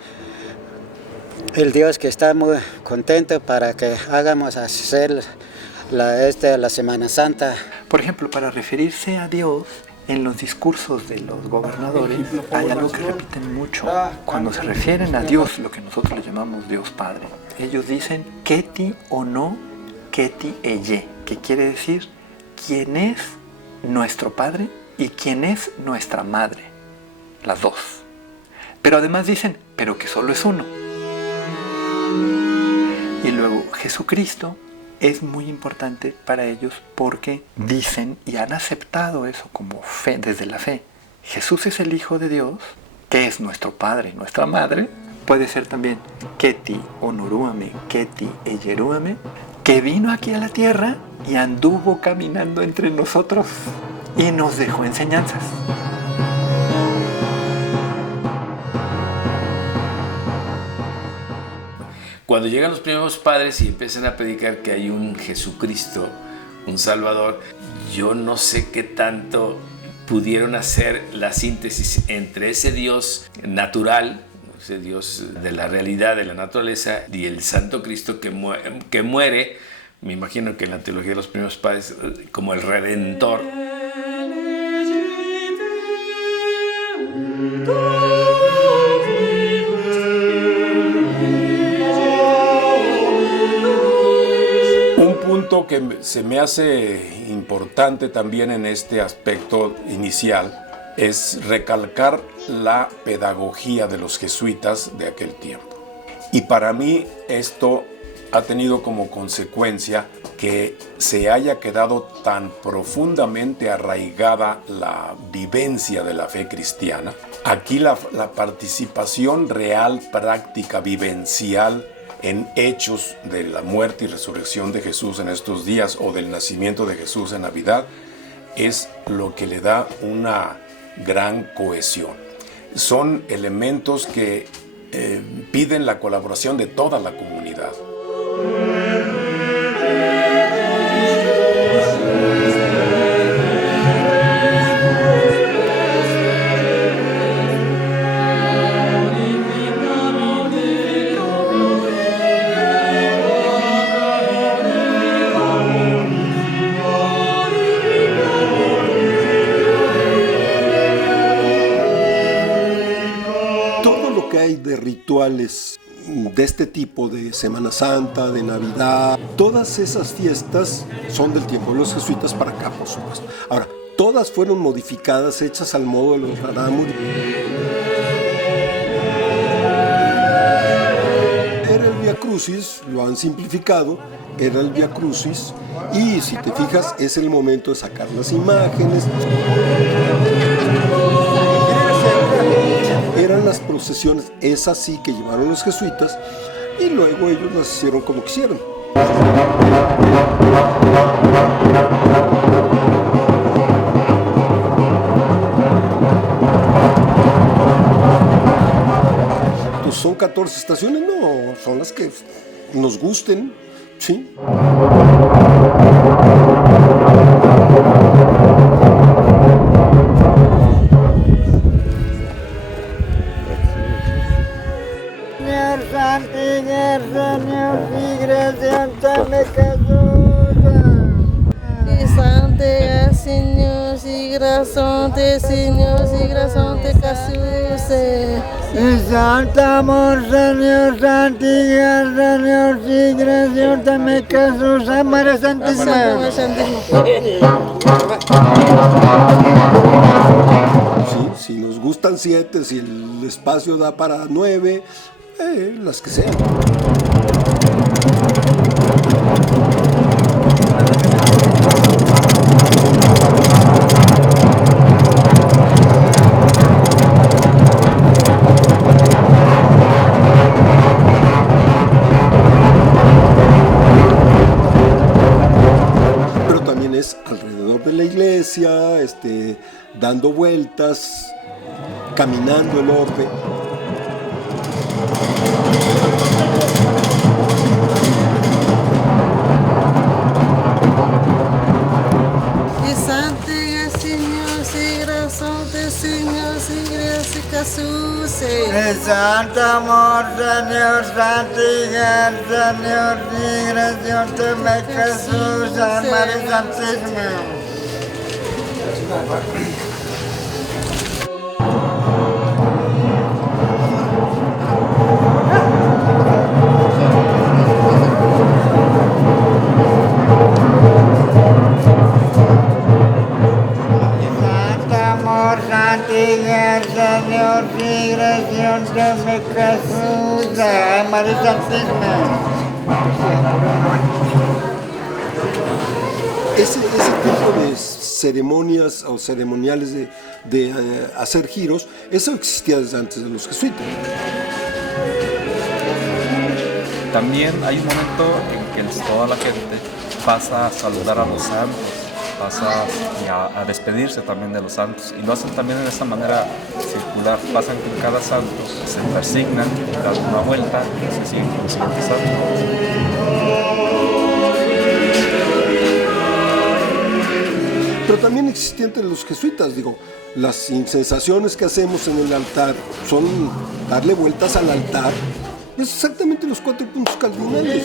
el Dios que está muy contento para que hagamos hacer la Semana Santa. Por ejemplo, para referirse a Dios, en los discursos de los gobernadores hay algo que repiten mucho. Cuando se refieren a Dios, lo que nosotros le llamamos Dios Padre, ellos dicen Keti o no, Keti eye, que quiere decir quién es nuestro Padre y quién es nuestra Madre, las dos. Pero además dicen, pero que solo es uno. Y luego Jesucristo es muy importante para ellos porque dicen y han aceptado eso como fe, desde la fe. Jesús es el Hijo de Dios, que es nuestro Padre y nuestra Madre. Puede ser también Keti Onorúame, Keti Eyerúame, que vino aquí a la tierra y anduvo caminando entre nosotros y nos dejó enseñanzas. Cuando llegan los primeros padres y empiezan a predicar que hay un Jesucristo, un Salvador, yo no sé qué tanto pudieron hacer la síntesis entre ese Dios natural, ese Dios de la realidad, de la naturaleza, y el Santo Cristo que muere, me imagino que en la teología de los primeros padres, como el Redentor. Que se me hace importante también en este aspecto inicial es recalcar la pedagogía de los jesuitas de aquel tiempo. Y para mí esto ha tenido como consecuencia que se haya quedado tan profundamente arraigada la vivencia de la fe cristiana. Aquí la participación real, práctica, vivencial en hechos de la muerte y resurrección de Jesús en estos días o del nacimiento de Jesús en Navidad es lo que le da una gran cohesión. Son elementos que piden la colaboración de toda la comunidad. De rituales de este tipo, de Semana Santa, de Navidad, todas esas fiestas son del tiempo de los jesuitas para acá, por supuesto. Ahora, todas fueron modificadas, hechas al modo de los rarámuri. Era el Vía Crucis, lo han simplificado, era el Vía Crucis, y si te fijas, es el momento de sacar las imágenes. Eran las procesiones, es así que llevaron los jesuitas y luego ellos las hicieron como quisieron. Pues son 14 estaciones, no, son las que nos gusten, ¿sí? Señor, si gracias te Señor, si gracias te casuse. Santa amor, Señor, santiga, Señor, si gracias te me casuse, María Santísima. Sí, si nos gustan 7, si el espacio da para 9, las que sean. Pero también es alrededor de la iglesia, dando vueltas, caminando el orbe. Santa amor, Señor, santiga, Señor, si gracias te me Jesús, María Santísima. Santa amor, santiga, Señor, si gracias te me Jesús, María Santísima. Ese tipo de ceremonias o ceremoniales de hacer giros, eso existía desde antes de los jesuitas. También hay un momento en que toda la gente pasa a saludar a los santos, pasa a despedirse también de los santos, y lo hacen también de esa manera circular. Pasan con cada santo, se persignan, dan una vuelta y se siguen con el siguiente santo. Pero también existía entre los jesuitas, las incensaciones que hacemos en el altar son darle vueltas al altar, es exactamente los 4 puntos cardinales.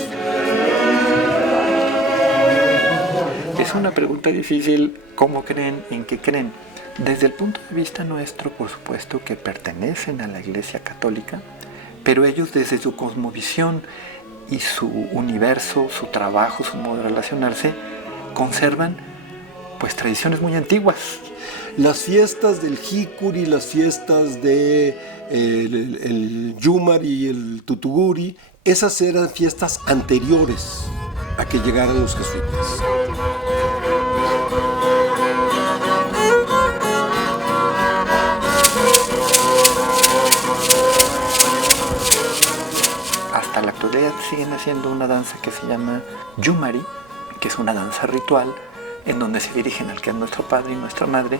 Es una pregunta difícil, ¿cómo creen? ¿En qué creen? Desde el punto de vista nuestro, por supuesto que pertenecen a la Iglesia Católica, pero ellos desde su cosmovisión y su universo, su trabajo, su modo de relacionarse, conservan pues tradiciones muy antiguas. Las fiestas del Jicuri, las fiestas de el Yumari y el Tutuguri. Esas eran fiestas anteriores a que llegaran los jesuitas. Hasta la actualidad siguen haciendo una danza que se llama Yumari, que es una danza ritual en donde se dirigen al que es nuestro padre y nuestra madre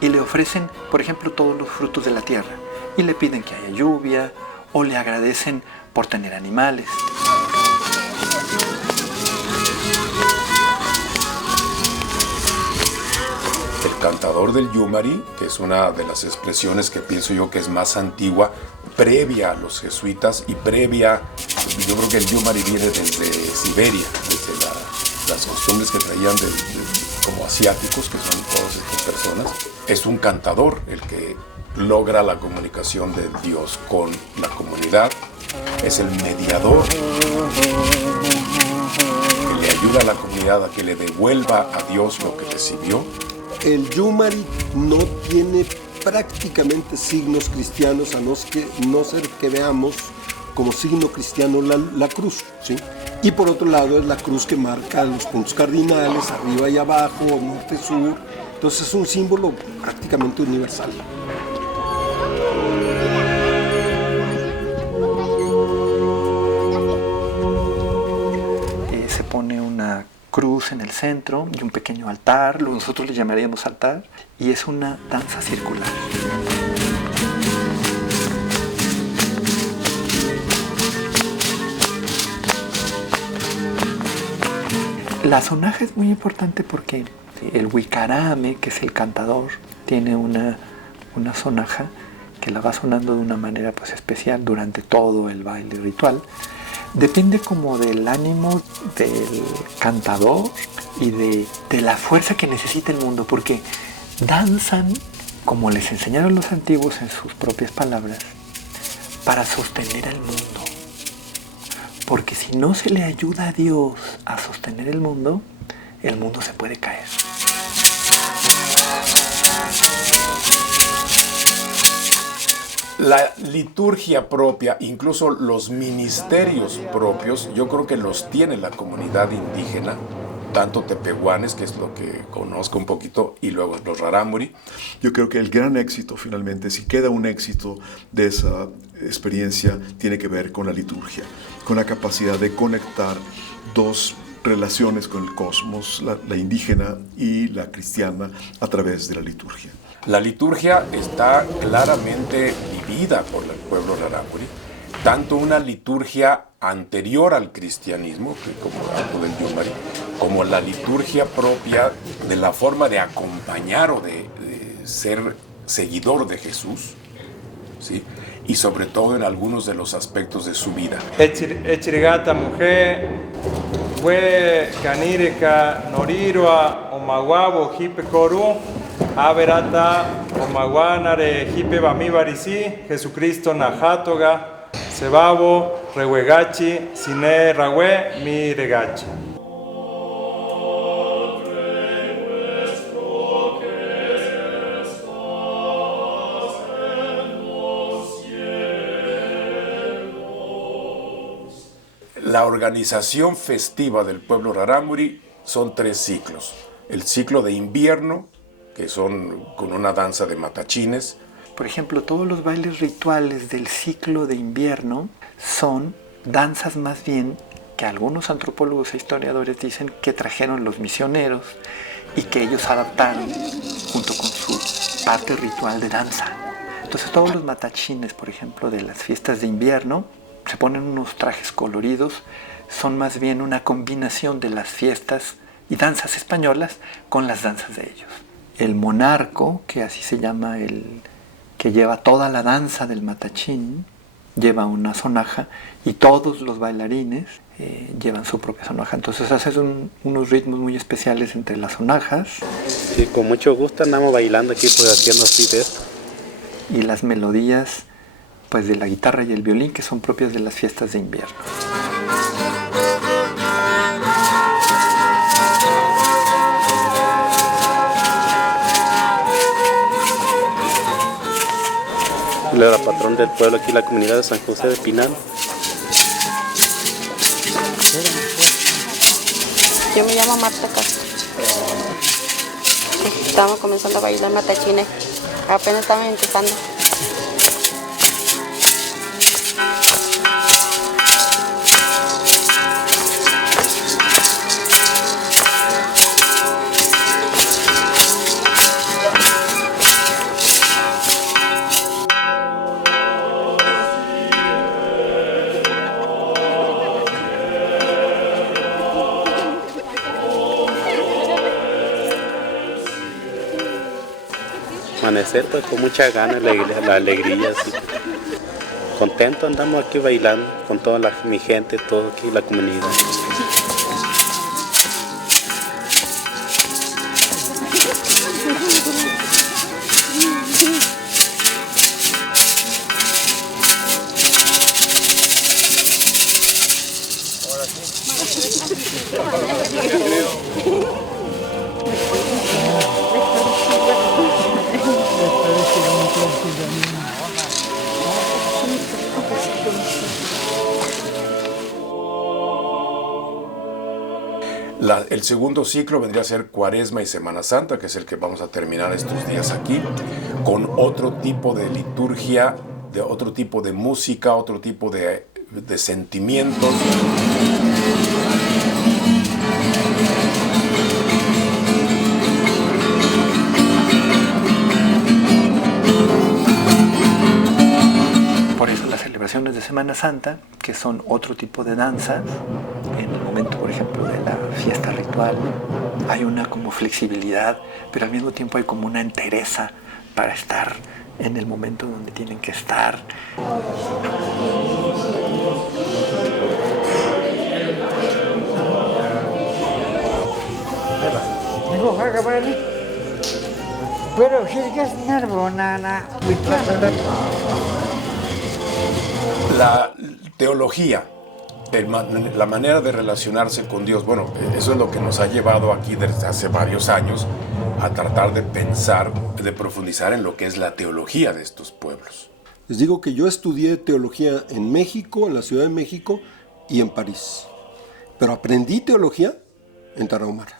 y le ofrecen, por ejemplo, todos los frutos de la tierra y le piden que haya lluvia o le agradecen por tener animales. El cantador del Yumari, que es una de las expresiones que pienso yo que es más antigua, previa a los jesuitas y previa, yo creo que el Yumari viene desde Siberia, desde las costumbres que traían como asiáticos, que son todas estas personas. Es un cantador el que logra la comunicación de Dios con la comunidad, es el mediador que le ayuda a la comunidad a que le devuelva a Dios lo que recibió. El Yumari no tiene prácticamente signos cristianos, a no ser que veamos como signo cristiano la cruz, ¿sí? Y por otro lado es la cruz que marca los puntos cardinales, arriba y abajo, norte, sur. Entonces es un símbolo prácticamente universal. Se pone una cruz en el centro y un pequeño altar, nosotros le llamaríamos altar, y es una danza circular. La sonaja es muy importante porque el huicarame, que es el cantador, tiene una sonaja que la va sonando de una manera pues especial durante todo el baile ritual. Depende como del ánimo del cantador y de la fuerza que necesita el mundo, porque danzan, como les enseñaron los antiguos en sus propias palabras, para sostener al mundo. Porque si no se le ayuda a Dios a sostener el mundo se puede caer. La liturgia propia, incluso los ministerios propios, yo creo que los tiene la comunidad indígena, tanto tepehuanes, que es lo que conozco un poquito, y luego los rarámuri. Yo creo que el gran éxito, finalmente, si queda un éxito de esa experiencia, tiene que ver con la liturgia, con la capacidad de conectar dos relaciones con el cosmos, la indígena y la cristiana, a través de la liturgia. La liturgia está claramente vivida por el pueblo rarámuri, tanto una liturgia anterior al cristianismo, que como hablo del Yumari, como la liturgia propia de la forma de acompañar o de ser seguidor de Jesús, ¿sí? Y sobre todo en algunos de los aspectos de su vida. Echirigata mujer, fue canireka norirua omaguabo hipe koru, averata omaguanare hipe bamibarisi, Jesucristo najatoga, sebabo rehuegachi, sine rahue mi regachi. La organización festiva del pueblo rarámuri son 3 ciclos. El ciclo de invierno, que son con una danza de matachines. Por ejemplo, todos los bailes rituales del ciclo de invierno son danzas más bien que algunos antropólogos e historiadores dicen que trajeron los misioneros y que ellos adaptaron junto con su parte ritual de danza. Entonces todos los matachines, por ejemplo, de las fiestas de invierno, se ponen unos trajes coloridos, son más bien una combinación de las fiestas y danzas españolas con las danzas de ellos. El monarco, que así se llama el que lleva toda la danza del matachín, lleva una sonaja y todos los bailarines llevan su propia sonaja. Entonces hacen unos ritmos muy especiales entre las sonajas. Sí, con mucho gusto andamos bailando aquí, pues haciendo así de esto. Y las melodías pues de la guitarra y el violín, que son propias de las fiestas de invierno. Él era patrón del pueblo aquí, la comunidad de San José de Pinal. Yo me llamo Marta Castro. Estamos comenzando a bailar matachines. Apenas estamos empezando. Amanecer pues con mucha ganas, la alegría, sí. Contento andamos aquí bailando con toda mi gente, toda aquí la comunidad. El segundo ciclo vendría a ser Cuaresma y Semana Santa, que es el que vamos a terminar estos días aquí, con otro tipo de liturgia, de otro tipo de música, otro tipo de sentimientos. Por eso las celebraciones de Semana Santa, que son otro tipo de danza, en el momento, por ejemplo, de la fiesta ritual, hay una como flexibilidad, pero al mismo tiempo hay como una entereza para estar en el momento donde tienen que estar. La teología, la manera de relacionarse con Dios, bueno, eso es lo que nos ha llevado aquí desde hace varios años a tratar de pensar, de profundizar en lo que es la teología de estos pueblos. Les digo que yo estudié teología en México, en la Ciudad de México y en París, pero aprendí teología en Tarahumara.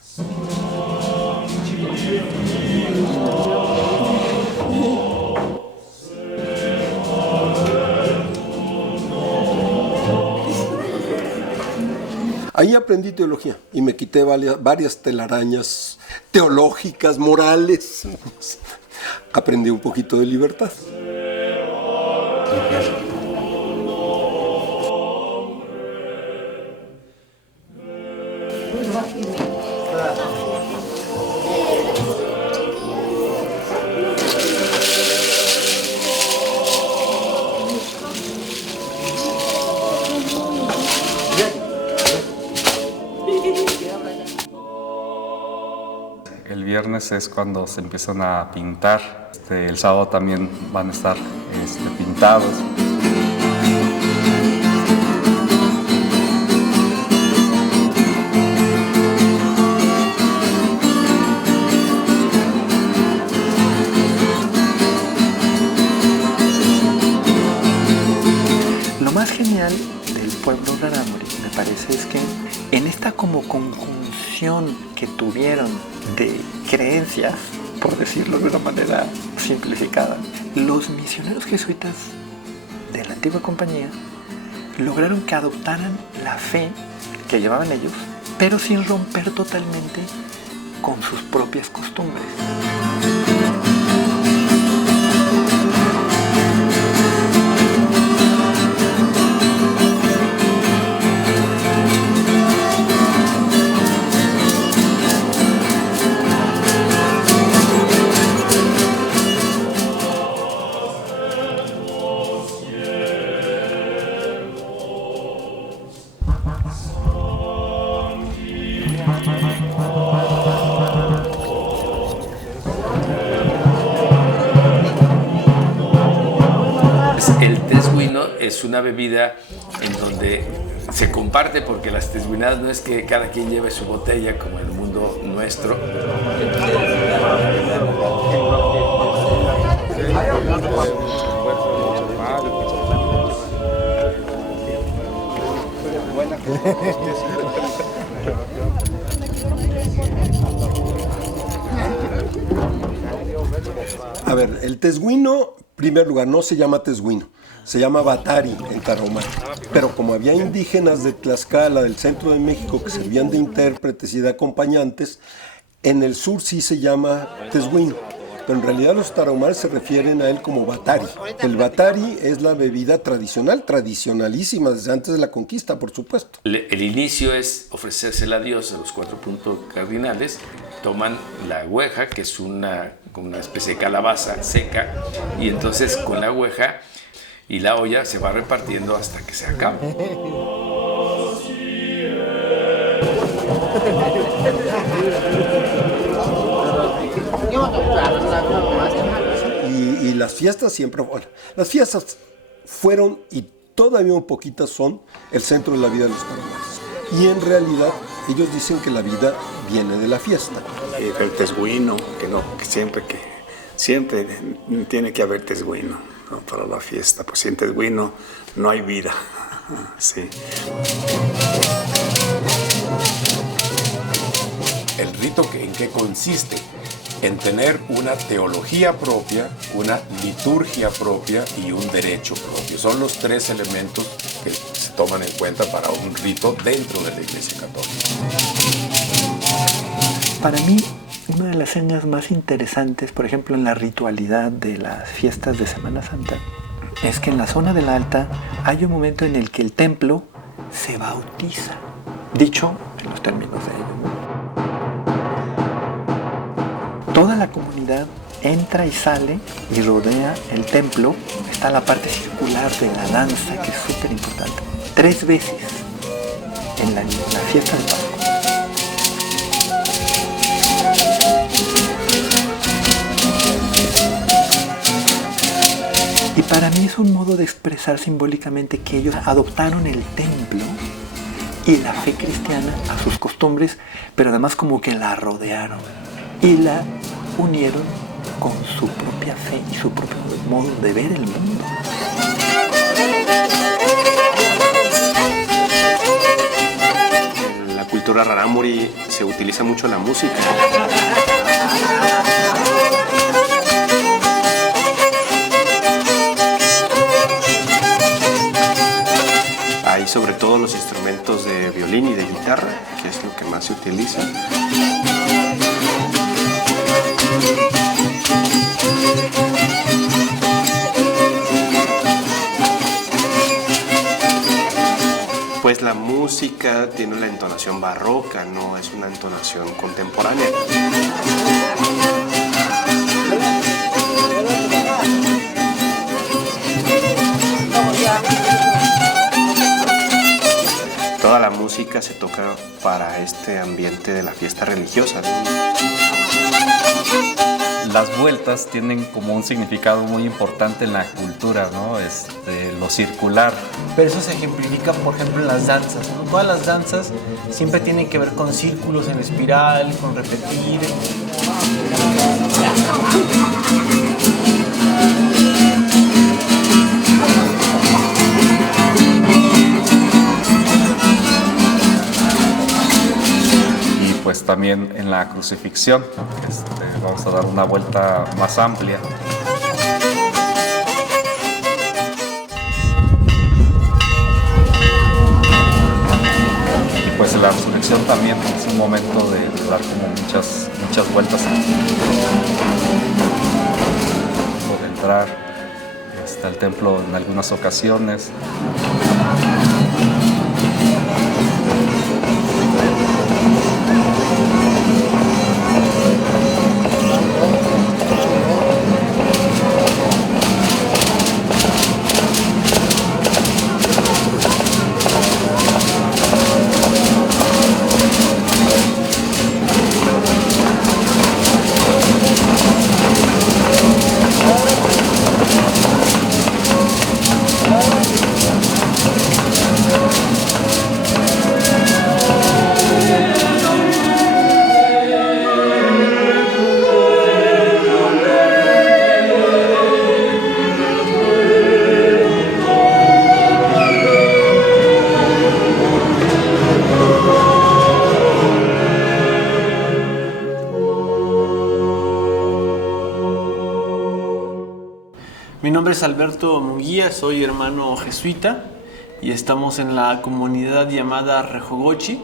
Ahí aprendí teología y me quité varias telarañas teológicas, morales. Aprendí un poquito de libertad. El viernes es cuando se empiezan a pintar. El sábado también van a estar pintados. Lo más genial del pueblo rarámuri, me parece, es que en esta como conjunción que tuvieron de creencias, por decirlo de una manera simplificada, los misioneros jesuitas de la antigua compañía lograron que adoptaran la fe que llevaban ellos, pero sin romper totalmente con sus propias costumbres. El tesguino es una bebida en donde se comparte, porque las tesguinadas no es que cada quien lleve su botella como en el mundo nuestro. A ver, el tesguino, en primer lugar, no se llama tesguino, se llama batari en Tarahumara. Pero como había indígenas de Tlaxcala, del centro de México, que servían de intérpretes y de acompañantes, en el sur sí se llama tesguino. Pero en realidad los tarahumaras se refieren a él como batari. El batari es la bebida tradicional, tradicionalísima, desde antes de la conquista, por supuesto. El inicio es ofrecérsela a Dios, a los 4 puntos cardinales. Toman la hueja, que es como una especie de calabaza seca, y entonces con la hueja y la olla se va repartiendo hasta que se acaba. Y las fiestas siempre, bueno, las fiestas fueron y todavía un poquito son el centro de la vida de los tarahumaras. Y en realidad ellos dicen que la vida viene de la fiesta. El tesguino, que siempre tiene que haber tesguino, ¿no? Para la fiesta, pues sin tesguino no hay vida. Sí. ¿El rito en qué consiste? En tener una teología propia, una liturgia propia y un derecho propio. Son los 3 elementos que se toman en cuenta para un rito dentro de la Iglesia Católica. Para mí, una de las señas más interesantes, por ejemplo, en la ritualidad de las fiestas de Semana Santa, es que en la zona del Alta hay un momento en el que el templo se bautiza, dicho en los términos de ellos. Toda la comunidad entra y sale y rodea el templo. Está la parte circular de la danza, que es súper importante. 3 veces en la fiesta de Pascua. Y para mí es un modo de expresar simbólicamente que ellos adoptaron el templo y la fe cristiana a sus costumbres, pero además como que la rodearon y la unieron con su propia fe y su propio modo de ver el mundo. En la cultura rarámuri se utiliza mucho la música. Hay sobre todo los instrumentos de violín y de guitarra, que es lo que más se utiliza. Pues la música tiene una entonación barroca, no es una entonación contemporánea. Toda la música se toca para este ambiente de la fiesta religiosa. Las vueltas tienen como un significado muy importante en la cultura, ¿no? Lo circular. Pero eso se ejemplifica, por ejemplo, en las danzas, ¿no? Todas las danzas siempre tienen que ver con círculos en espiral, con repetir. Pues también en la crucifixión, vamos a dar una vuelta más amplia. Y pues la resurrección también es un momento de dar como muchas vueltas. Por entrar al templo en algunas ocasiones. nombre es Alberto Munguía, soy hermano jesuita y estamos en la comunidad llamada Rejogochi,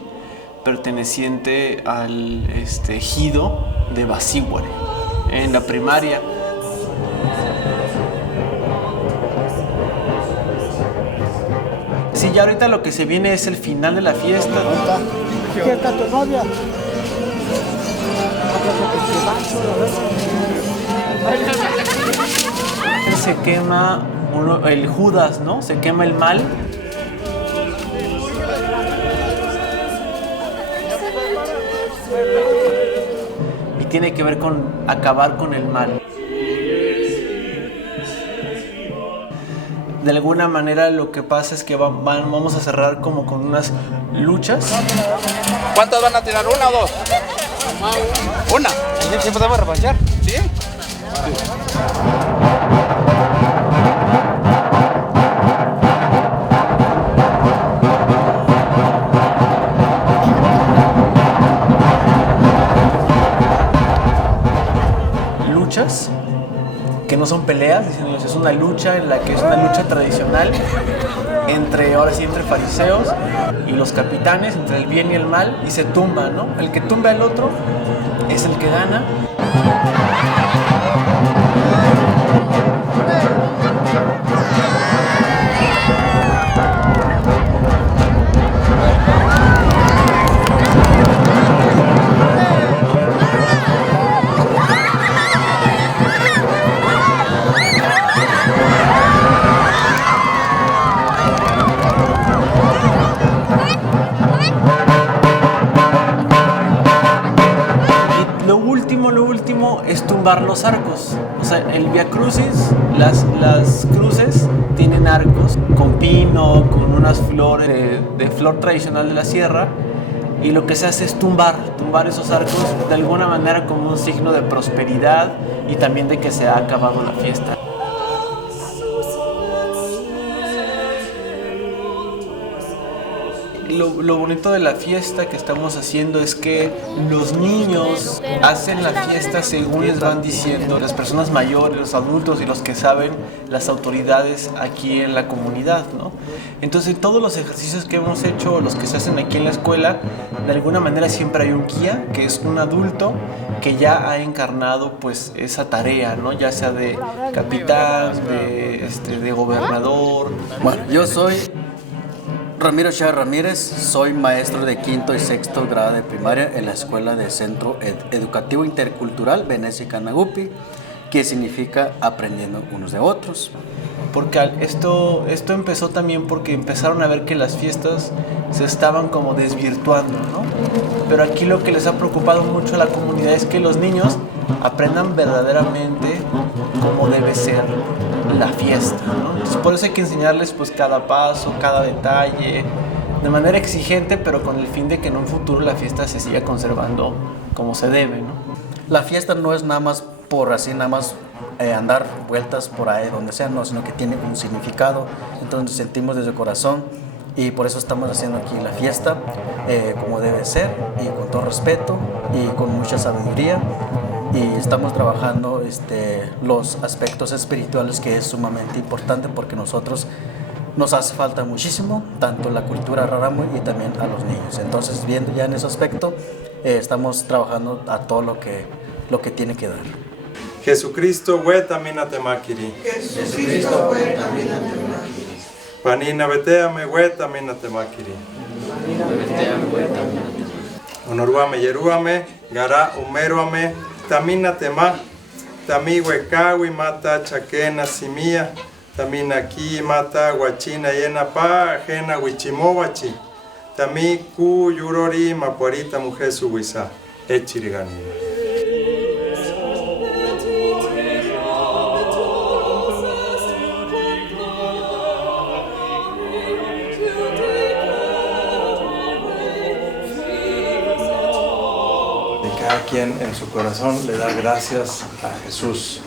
perteneciente al ejido de Basíguare, en la primaria. Sí, ya ahorita lo que se viene es el final de la fiesta. Aquí está tu novia. Se quema el Judas, ¿no? Se quema el mal. Y tiene que ver con acabar con el mal. De alguna manera lo que pasa es que vamos a cerrar como con unas luchas. ¿Cuántas van a tirar? ¿Una o dos? Una. ¿Sí podemos revanchar? Sí. Luchas que no son peleas, es una lucha en la que es una lucha tradicional entre fariseos y los capitanes, entre el bien y el mal, y se tumba, ¿no? El que tumba al otro es el que gana. Lo último es tumbar los arcos. O sea, el Via Crucis, las cruces tienen arcos con pino, con unas flores de flor tradicional de la sierra, y lo que se hace es tumbar esos arcos de alguna manera como un signo de prosperidad y también de que se ha acabado la fiesta. Lo bonito de la fiesta que estamos haciendo es que los niños hacen la fiesta según les van diciendo las personas mayores, los adultos y los que saben, las autoridades aquí en la comunidad, ¿no? Entonces todos los ejercicios que hemos hecho, los que se hacen aquí en la escuela, de alguna manera siempre hay un guía, que es un adulto que ya ha encarnado pues esa tarea, ¿no? Ya sea de capitán, de gobernador. Bueno, yo soy Ramiro Chá Ramírez, soy maestro de quinto y sexto grado de primaria en la Escuela de Centro Educativo Intercultural Venecia Canagupi, que significa aprendiendo unos de otros. Porque esto empezó también porque empezaron a ver que las fiestas se estaban como desvirtuando, ¿no? Pero aquí lo que les ha preocupado mucho a la comunidad es que los niños aprendan verdaderamente cómo debe ser la fiesta, ¿no? Entonces por eso hay que enseñarles pues cada paso, cada detalle, de manera exigente, pero con el fin de que en un futuro la fiesta se siga conservando como se debe, ¿no? La fiesta no es nada más por así, nada más andar vueltas por ahí donde sea, no, sino que tiene un significado, entonces sentimos desde el corazón y por eso estamos haciendo aquí la fiesta como debe ser y con todo respeto y con mucha sabiduría. Y estamos trabajando los aspectos espirituales, que es sumamente importante porque nosotros nos hace falta muchísimo, tanto la cultura rarámuri y también a los niños. Entonces, viendo ya en ese aspecto, estamos trabajando a todo lo que tiene que dar. Jesucristo hueta mina temakiri. Jesucristo hueta mina temakiri. Panina beteame hueta mina temakiri. Panina beteame hueta mina temakiri. Honoruame yeruame, gara umeruame, tamina tema, tami huecawi mata chaquena simia, tamina aquí mata guachina yena pa, ajena huichimovachi, tami ku yurori mapuarita mujer suhuiza, echiriganina. Cada quien en su corazón le da gracias a Jesús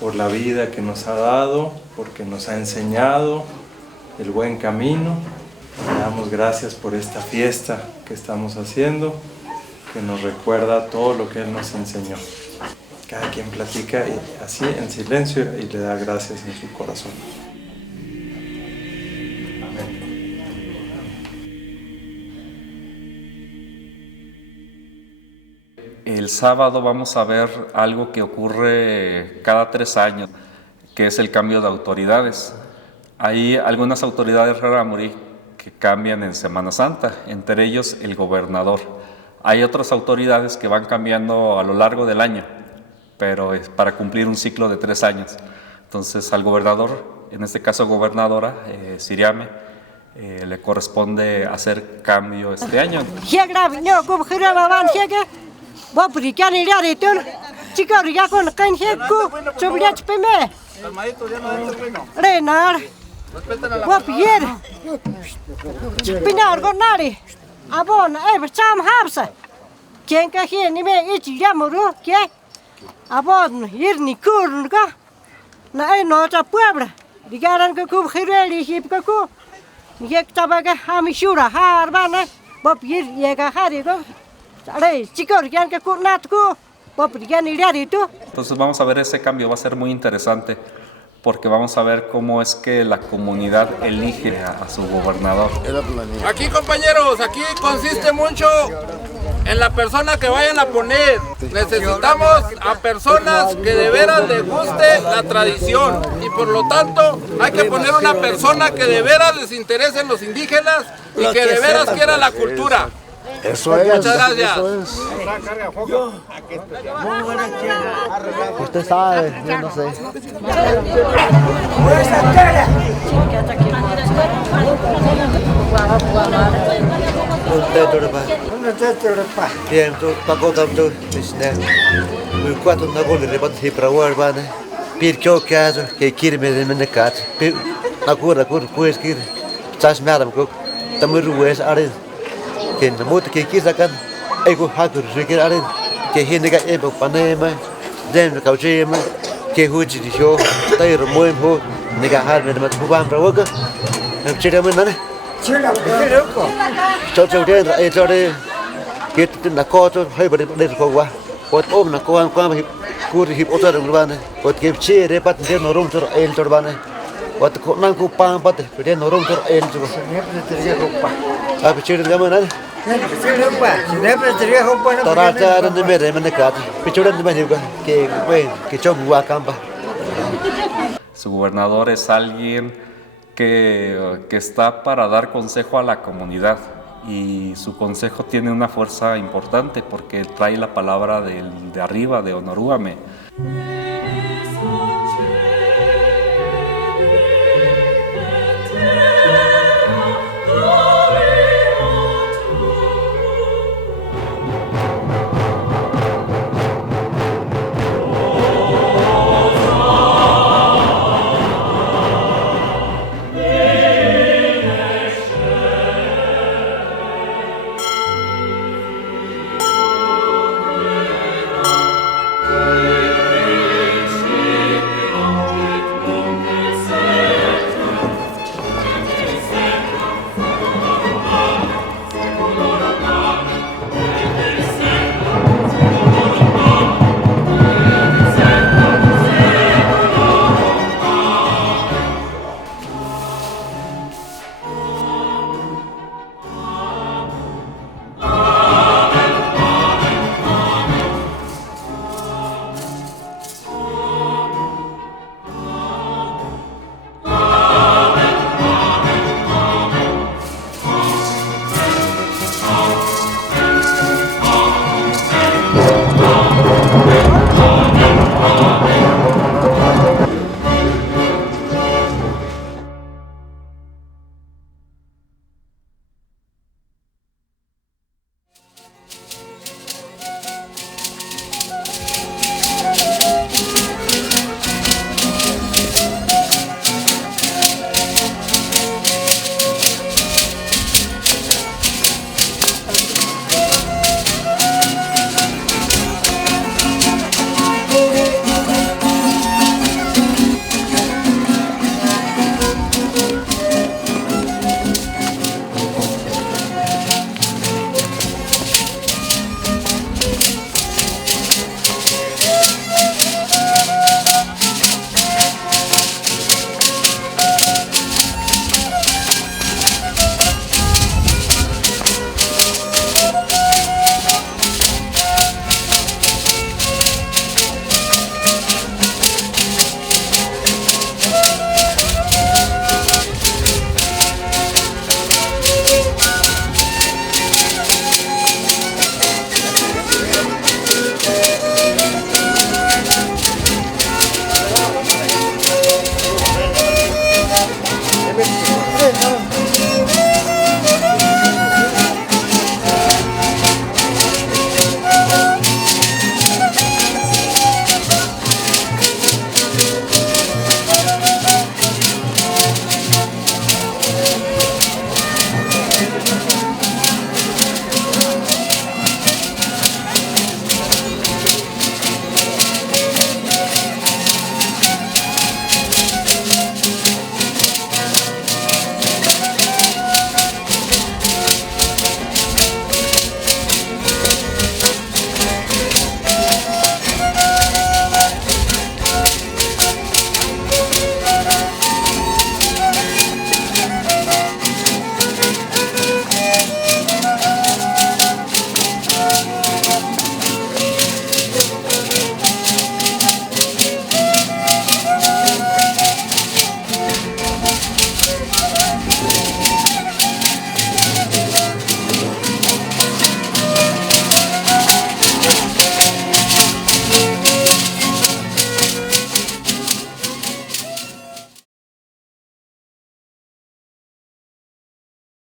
por la vida que nos ha dado, porque nos ha enseñado el buen camino. Le damos gracias por esta fiesta que estamos haciendo, que nos recuerda todo lo que Él nos enseñó. cada quien platica y así en silencio y le da gracias en su corazón. El sábado vamos a ver algo que ocurre cada 3 años, que es el cambio de autoridades. Hay algunas autoridades rarámuri que cambian en Semana Santa, entre ellos el gobernador. Hay otras autoridades que van cambiando a lo largo del año, pero es para cumplir un ciclo de 3 años. Entonces al gobernador, en este caso gobernadora, Siriame, le corresponde hacer cambio este año. Abon, cham hapsa. Quien que hier ni me ichi yamuru, que abon ir ni kurga. Na no ta puebla. Digaran que kub hireli hip que ku. Yek tabaga hamishura harbana. Bob ir yega harigo. Ale, chicos, que ku natku. Bob ya ni tú. Entonces vamos a ver ese cambio, va a ser muy interesante. Porque vamos a ver cómo es que la comunidad elige a su gobernador. Aquí, compañeros, aquí consiste mucho en la persona que vayan a poner. Necesitamos a personas que de veras les guste la tradición y por lo tanto hay que poner una persona que de veras les interese en los indígenas y que de veras quiera la cultura. Eso es. Muchas gracias. Eso es. Usted sabe, yo no sé. Que no mucho que quizá can ego hatur requer aren que gente que ebo panema den caujema que huji di show tai romoem ho nega har me mat buban prawoka chira men nane chira ko cho de e cho de que na ko cho hay bade de ko wa pot om na ko an ko ku ri hip otar ngban pot ke che re pat de no rom tor el tor bane pot ko nan ku pa pat de no rom tor el tor a pichir de manane Su gobernador es alguien que está para dar consejo a la comunidad y su consejo tiene una fuerza importante porque trae la palabra de arriba, de Honorúame.